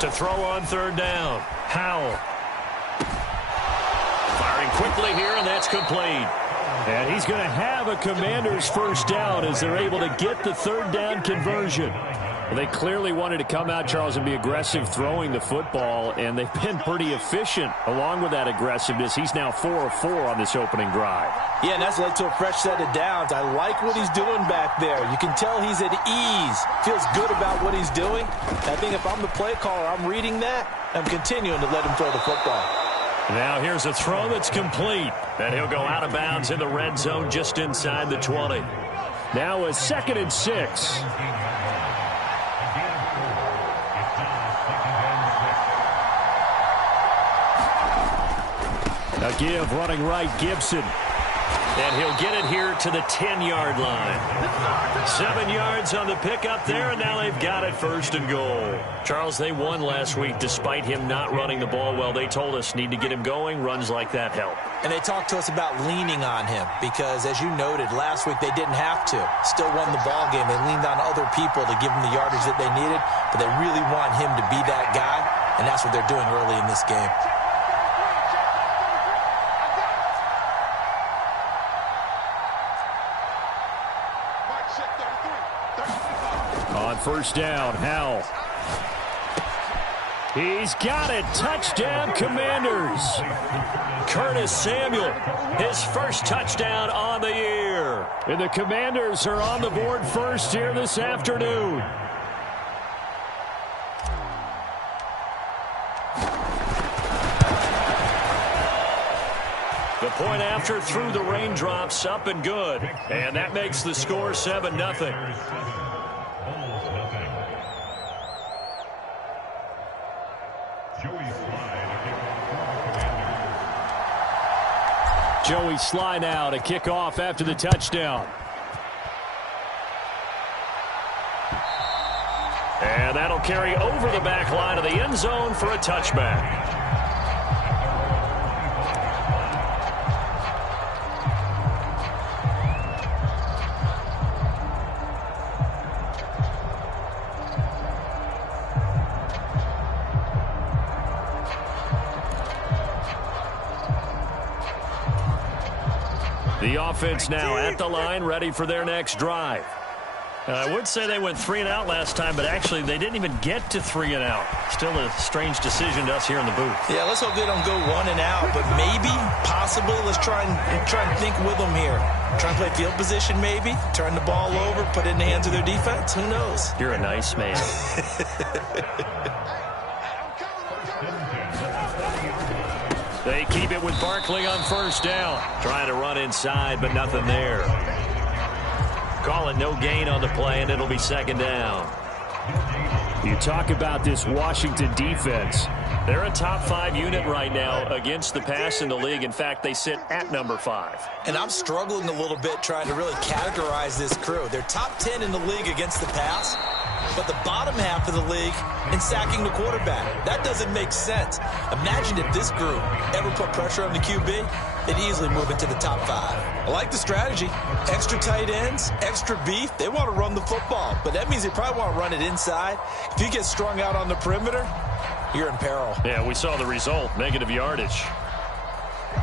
To throw on 3rd down, Howell. Firing quickly here, and that's complete. And he's going to have a Commanders first down as they're able to get the third down conversion. Well, they clearly wanted to come out, Charles, and be aggressive throwing the football, and they've been pretty efficient along with that aggressiveness. He's now 4 of 4 on this opening drive. Yeah, and that's led to a fresh set of downs. I like what he's doing back there. You can tell he's at ease, feels good about what he's doing. I think if I'm the play caller, I'm reading that. I'm continuing to let him throw the football. Now here's a throw that's complete, and he'll go out of bounds in the red zone just inside the 20. Now a 2nd and 6. A give running right, Gibson. And he'll get it here to the 10-yard line. 7 yards on the pickup there, and now they've got it 1st and goal. Charles, they won last week despite him not running the ball well. They told us need to get him going. Runs like that help. And they talked to us about leaning on him because, as you noted, last week they didn't have to. Still won the ball game. They leaned on other people to give them the yardage that they needed, but they really want him to be that guy, and that's what they're doing early in this game. On first down, Howell. He's got it. Touchdown, Commanders. Curtis Samuel, his first touchdown on the year. And the Commanders are on the board first here this afternoon. The point after through the raindrops, up and good. And that makes the score 7-0. Joey Sly now to kick off after the touchdown. And that'll carry over the back line of the end zone for a touchback. The offense now at the line, ready for their next drive. I would say they went 3 and out last time, but actually they didn't even get to 3 and out. Still a strange decision to us here in the booth. Yeah, let's hope they don't go 1 and out, but maybe, possibly, let's try and think with them here. Try and play field position maybe, turn the ball over, put it in the hands of their defense. Who knows? You're a nice man. They keep it with Barkley on first down. Trying to run inside, but nothing there. Call it no gain on the play, and it'll be 2nd down. You talk about this Washington defense. They're a top 5 unit right now against the pass in the league. In fact, they sit at number 5. And I'm struggling a little bit trying to really categorize this crew. They're top 10 in the league against the pass, but the bottom half of the league in sacking the quarterback. That doesn't make sense. Imagine if this group ever put pressure on the QB, they'd easily move into the top 5. I like the strategy. Extra tight ends, extra beef. They want to run the football, but that means they probably want to run it inside. If you get strung out on the perimeter, you're in peril. Yeah, we saw the result, negative yardage.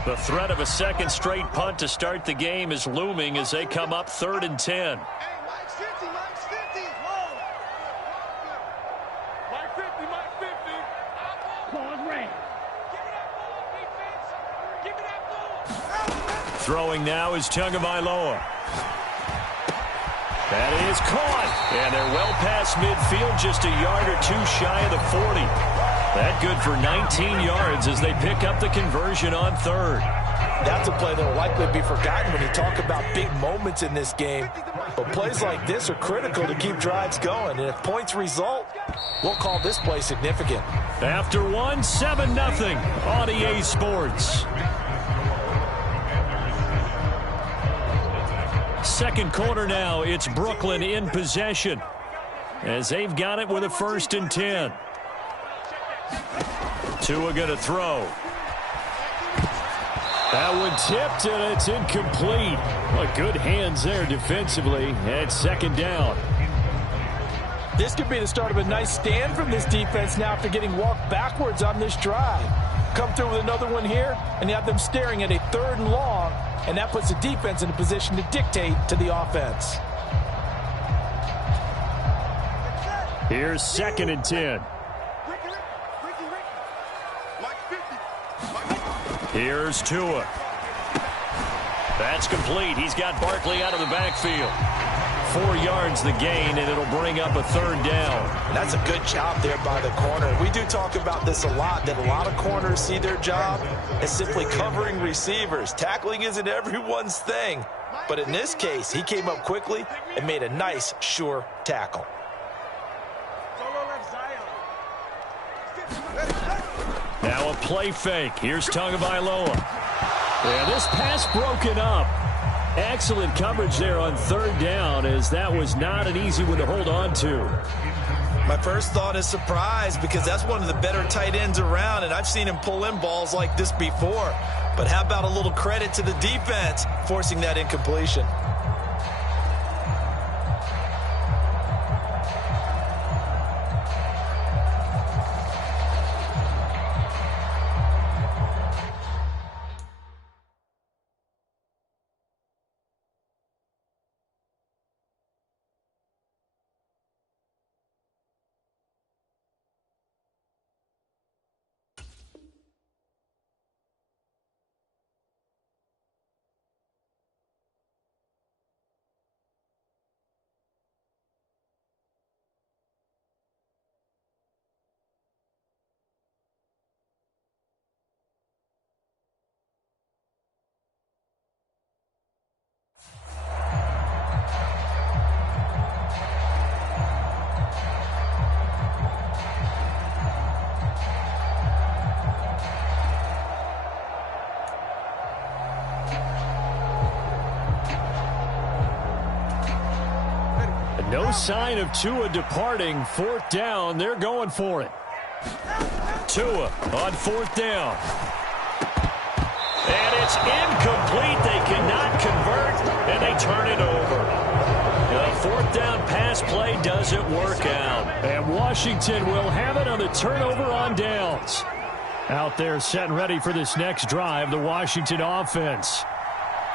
The threat of a second straight punt to start the game is looming as they come up 3rd and 10. Throwing now is Tagovailoa. That is caught. And they're well past midfield, just a yard or 2 shy of the 40. That good for 19 yards as they pick up the conversion on 3rd. That's a play that will likely be forgotten when you talk about big moments in this game. But plays like this are critical to keep drives going. And if points result, we'll call this play significant. After 1, 7-0 on EA Sports. Second quarter now, it's Brooklyn in possession as they've got it with a 1st and 10. Tua going to throw. That one tipped, and it's incomplete. Well, good hands there defensively, and 2nd down. This could be the start of a nice stand from this defense now after getting walked backwards on this drive. come through with another one here, and you have them staring at a 3rd and long, and that puts the defense in a position to dictate to the offense. Here's 2nd and 10. Here's Tua. That's complete. He's got Barkley out of the backfield. 4 yards the gain, and it'll bring up a 3rd down. That's a good job there by the corner. We do talk about this a lot, that a lot of corners see their job as simply covering receivers. Tackling isn't everyone's thing. But in this case, he came up quickly and made a nice, sure tackle. Now a play fake. Here's Tagovailoa. Yeah, this pass broken up. Excellent coverage there on 3rd down, as that was not an easy one to hold on to. My first thought is surprise, because that's one of the better tight ends around, and I've seen him pull in balls like this before. But how about a little credit to the defense forcing that incompletion? No sign of Tua departing. 4th down. They're going for it. Tua on 4th down. And it's incomplete. They cannot convert, and they turn it over. The 4th down pass play doesn't work out. And Washington will have it on the turnover on downs. Out there set and ready for this next drive, the Washington offense.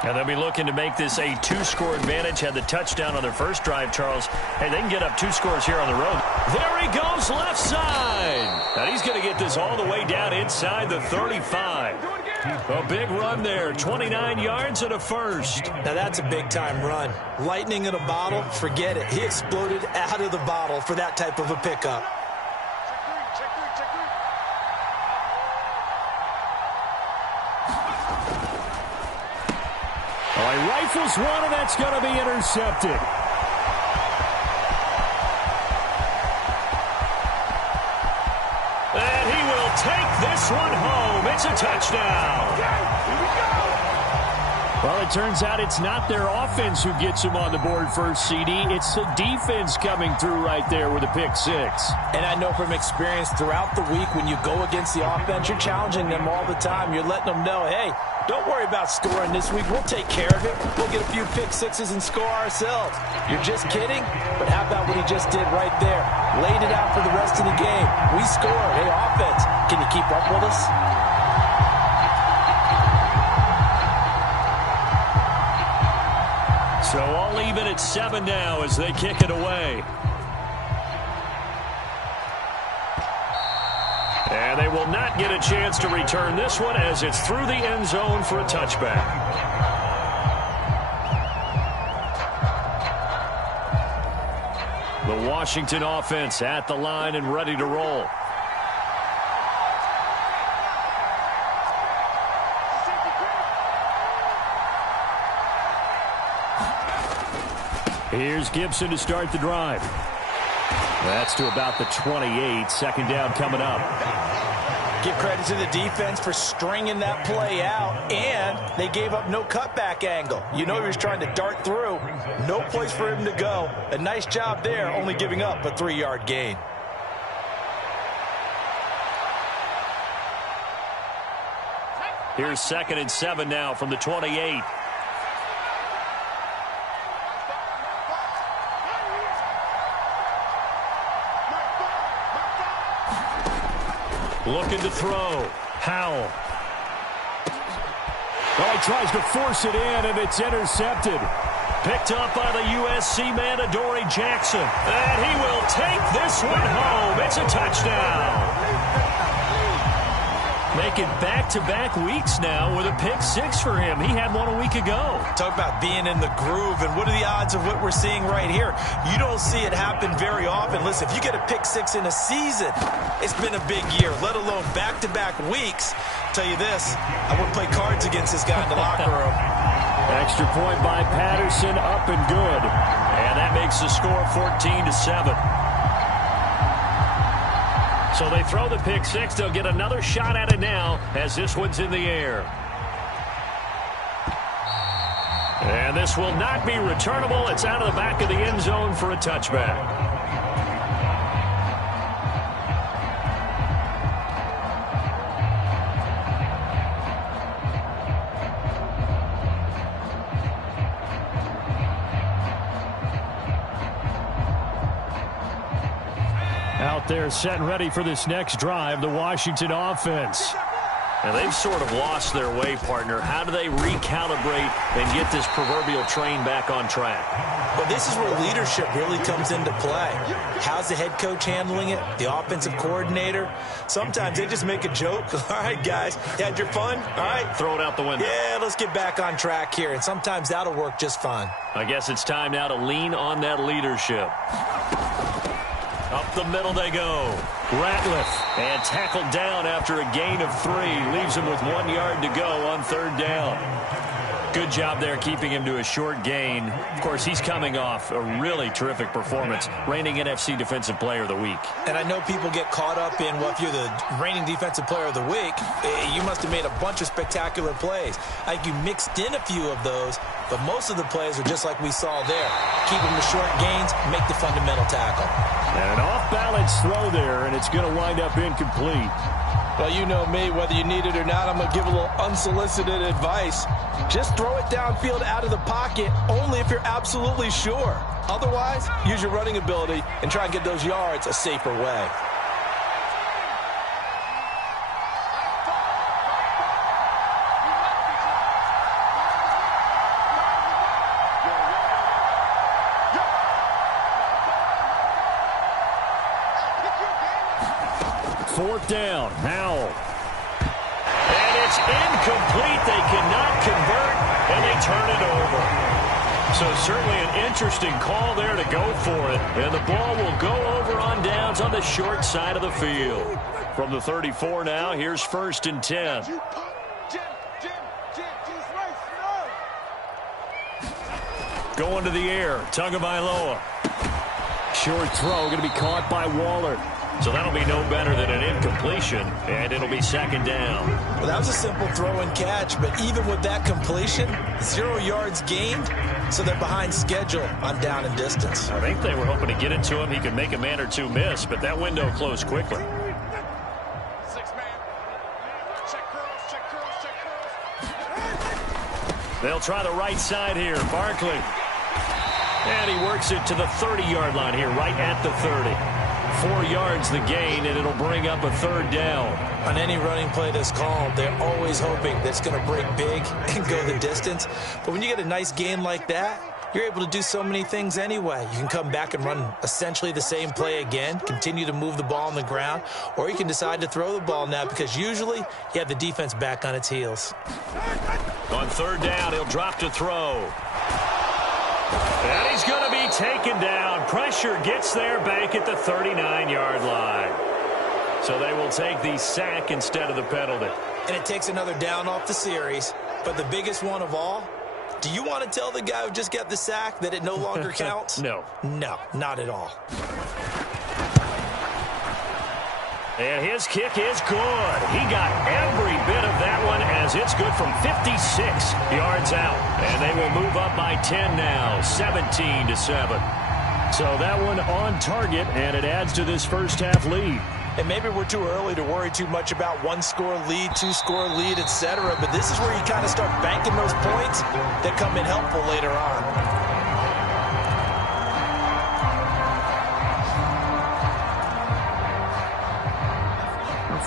And they'll be looking to make this a 2-score advantage. Had the touchdown on their first drive, Charles. Hey, they can get up 2 scores here on the road. There he goes, left side. And he's going to get this all the way down inside the 35. A big run there, 29 yards and a first. Now that's a big-time run. Lightning in a bottle, forget it. He exploded out of the bottle for that type of a pickup. He rifles one, and that's going to be intercepted. And he will take this one home. It's a touchdown. Well, it turns out it's not their offense who gets him on the board first, CD. It's the defense coming through right there with a pick 6. And I know from experience throughout the week, when you go against the offense, you're challenging them all the time. You're letting them know, hey, don't worry about scoring this week. We'll take care of it. We'll get a few pick 6s and score ourselves. You're just kidding? But how about what he just did right there? Laid it out for the rest of the game. We scored. Hey, offense, can you keep up with us? So all even at 7 now as they kick it away. And they will not get a chance to return this one as it's through the end zone for a touchback. The Washington offense at the line and ready to roll. Here's Gibson to start the drive. That's to about the 28. 2nd down coming up. Give credit to the defense for stringing that play out, and they gave up no cutback angle. You know he was trying to dart through. No place for him to go. A nice job there, only giving up a 3-yard gain. Here's 2nd and 7 now from the 28. Looking to throw. Howell. Well, he tries to force it in, and it's intercepted. Picked up by the USC man, Adoree Jackson. And he will take this one home. It's a touchdown. Making back-to-back weeks now with a pick six for him. He had one a week ago. Talk about being in the groove, and what are the odds of what we're seeing right here? You don't see it happen very often. Listen, if you get a pick six in a season, it's been a big year, let alone back-to-back weeks. I'll tell you this, I wouldn't play cards against this guy in the locker room. Extra point by Patterson, up and good. And that makes the score 14-7. So they throw the pick six. They'll get another shot at it now as this one's in the air. And this will not be returnable. It's out of the back of the end zone for a touchback. Out there set and ready for this next drive, the Washington offense. And they've sort of lost their way, partner. How do they recalibrate and get this proverbial train back on track? Well, this is where leadership really comes into play. How's the head coach handling it? The offensive coordinator? Sometimes they just make a joke. All right, guys, you had your fun? All right. Throw it out the window. Yeah, let's get back on track here. And sometimes that'll work just fine. I guess it's time now to lean on that leadership. Up the middle they go. Ratliff, and tackled down after a gain of 3. Leaves him with 1 yard to go on third down. Good job there keeping him to a short gain. Of course, he's coming off a really terrific performance, reigning NFC Defensive Player of the Week. And I know people get caught up in, well, if you're the reigning Defensive Player of the Week, you must have made a bunch of spectacular plays. I think you mixed in a few of those, but most of the plays are just like we saw there. Keep them to short gains, make the fundamental tackle. And an off-balance throw there, and it's going to wind up incomplete. Well, you know me, whether you need it or not, I'm going to give a little unsolicited advice. Just throw it downfield out of the pocket only if you're absolutely sure. Otherwise, use your running ability and try and get those yards a safer way. Fourth down, Howell. And it's incomplete. They cannot convert, and they turn it over. So certainly an interesting call there to go for it. And the ball will go over on downs on the short side of the field. From the 34 now, here's 1st and 10. Going to the air, Tagovailoa. Short throw, going to be caught by Waller. So that'll be no better than an incompletion, and it'll be 2nd down. Well, that was a simple throw and catch, but even with that completion, 0 yards gained, so they're behind schedule on down and distance. I think they were hoping to get it to him. He could make a man or two miss, but that window closed quickly. They'll try the right side here. Barkley. And he works it to the 30-yard line here, right at the 30. 4 yards the gain, and it'll bring up a 3rd down. On any running play that's called, they're always hoping that it's going to break big and go the distance. But when you get a nice gain like that, you're able to do so many things anyway. You can come back and run essentially the same play again, continue to move the ball on the ground, or you can decide to throw the ball now because usually you have the defense back on its heels. On 3rd down, he'll drop to throw. And he's going to be taken down. Pressure gets there back at the 39-yard line. So they will take the sack instead of the penalty. And it takes another down off the series. But the biggest one of all, do you want to tell the guy who just got the sack that it no longer counts? No. No, not at all. And his kick is good. He got every bit of that one as it's good from 56 yards out. And they will move up by 10 now, 17-7. So that one on target, and it adds to this first half lead. And maybe we're too early to worry too much about 1-score lead, 2-score lead, etc. But this is where you kind of start banking those points that come in helpful later on.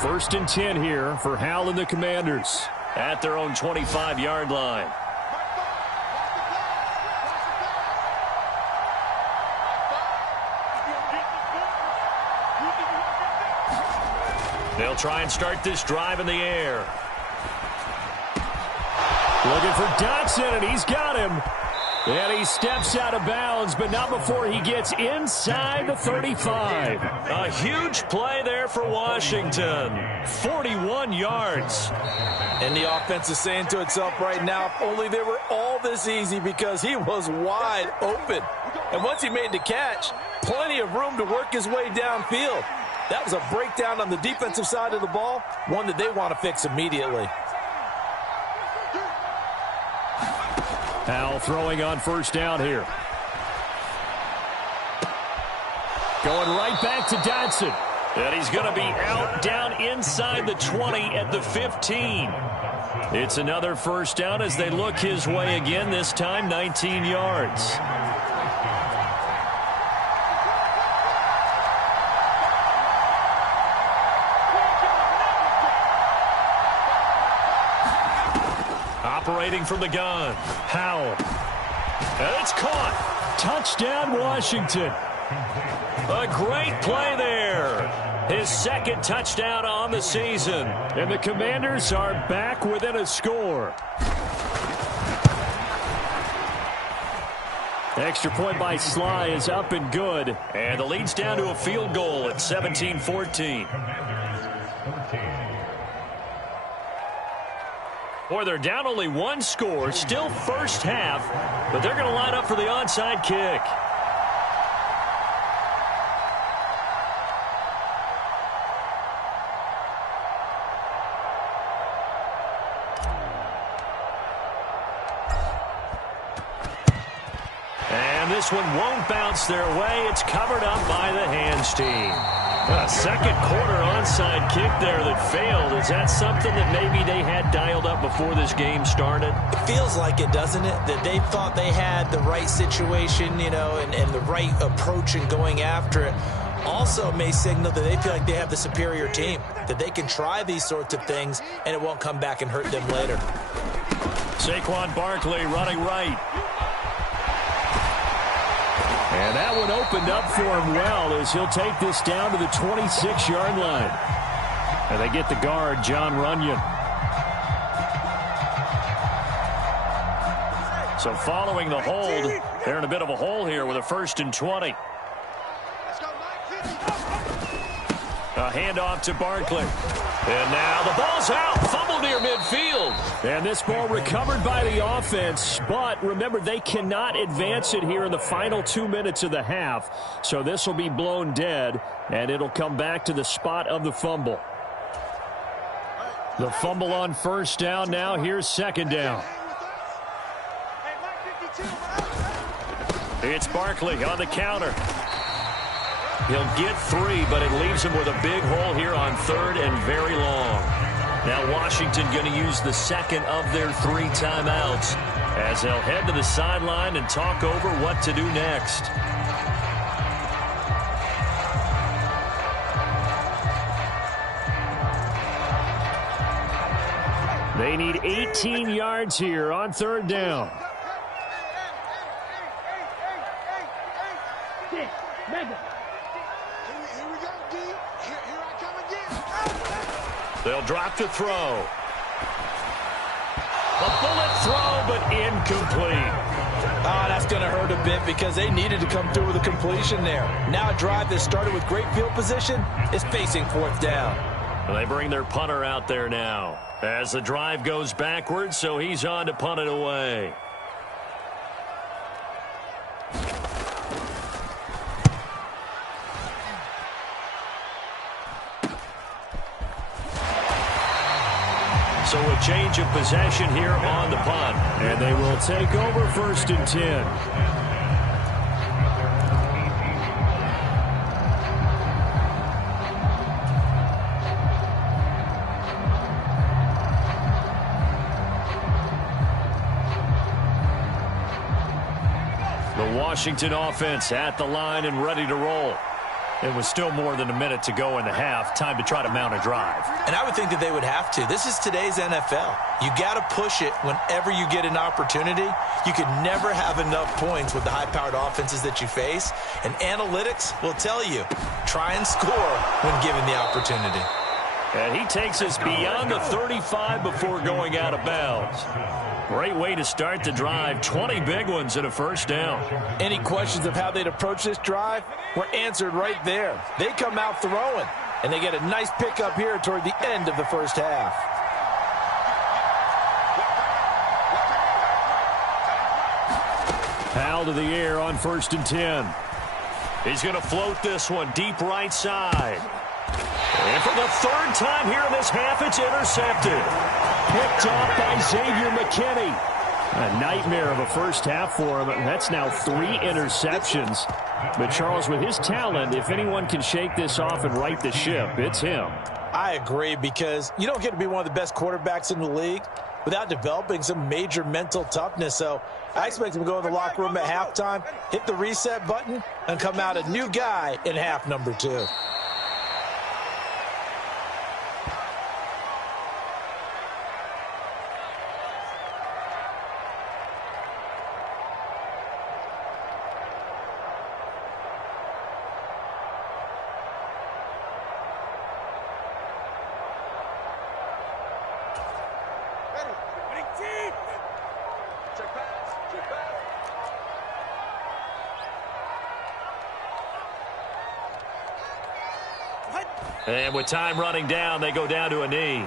First and 10 here for Hal and the Commanders at their own 25-yard line. They'll try and start this drive in the air. Looking for Dotson, and he's got him. And he steps out of bounds, but not before he gets inside the 35. A huge play there for Washington. 41 yards. And the offense is saying to itself right now, if only they were all this easy, because he was wide open. And once he made the catch, plenty of room to work his way downfield. That was a breakdown on the defensive side of the ball, one that they want to fix immediately. Hal throwing on first down here. Going right back to Dotson. And he's going to be out down inside the 20 at the 15. It's another first down as they look his way again, this time 19 yards. Operating from the gun, Howell. And it's caught. Touchdown, Washington. A great play there. His second touchdown on the season. And the Commanders are back within a score. Extra point by Sly is up and good. And the lead's down to a field goal at 17-14. Boy, they're down only one score, still first half, but they're going to line up for the onside kick. And this one won't bounce their way. It's covered up by the hands team. A second quarter onside kick there that failed. Is that something that maybe they had dialed up before this game started? It feels like it, doesn't it? That they thought they had the right situation, you know, and the right approach in going after it. Also may signal that they feel like they have the superior team, that they can try these sorts of things and it won't come back and hurt them later. Saquon Barkley running right. And that one opened up for him well as he'll take this down to the 26-yard line. And they get the guard, John Runyon. So following the hold, they're in a bit of a hole here with a 1st and 20. A handoff to Barkley. And now the ball's out. Fumble near midfield. And this ball recovered by the offense. But remember, they cannot advance it here in the final 2 minutes of the half. So this will be blown dead. And it'll come back to the spot of the fumble. The fumble on first down now. Here's second down. It's Barkley on the counter. He'll get 3, but it leaves him with a big hole here on 3rd and very long. Now Washington going to use the second of their 3 timeouts as they'll head to the sideline and talk over what to do next. They need 18 yards here on 3rd down. They'll drop to throw. A bullet throw, but incomplete. Oh, that's going to hurt a bit because they needed to come through with a completion there. Now a drive that started with great field position is facing 4th down. And they bring their punter out there now as the drive goes backwards, so he's on to punt it away. So a change of possession here on the punt. And they will take over 1st and 10. The Washington offense at the line and ready to roll. It was still more than a minute to go in the half. Time to try to mount a drive. And I would think that they would have to. This is today's NFL. You got to push it whenever you get an opportunity. You could never have enough points with the high-powered offenses that you face. And analytics will tell you, try and score when given the opportunity. And he takes us beyond the 35 before going out of bounds. Great way to start the drive. 20 big ones and a first down. Any questions of how they'd approach this drive were answered right there. They come out throwing, and they get a nice pickup here toward the end of the first half. Powell to the air on 1st and 10. He's going to float this one deep right side. And for the third time here in this half, it's intercepted. Picked off by Xavier McKinney. A nightmare of a first half for him. That's now 3 interceptions. But, Charles, with his talent, if anyone can shake this off and right the ship, it's him. I agree, because you don't get to be one of the best quarterbacks in the league without developing some major mental toughness. So I expect him to go in the locker room at halftime, hit the reset button, and come out a new guy in half number 2. And with time running down, they go down to a knee.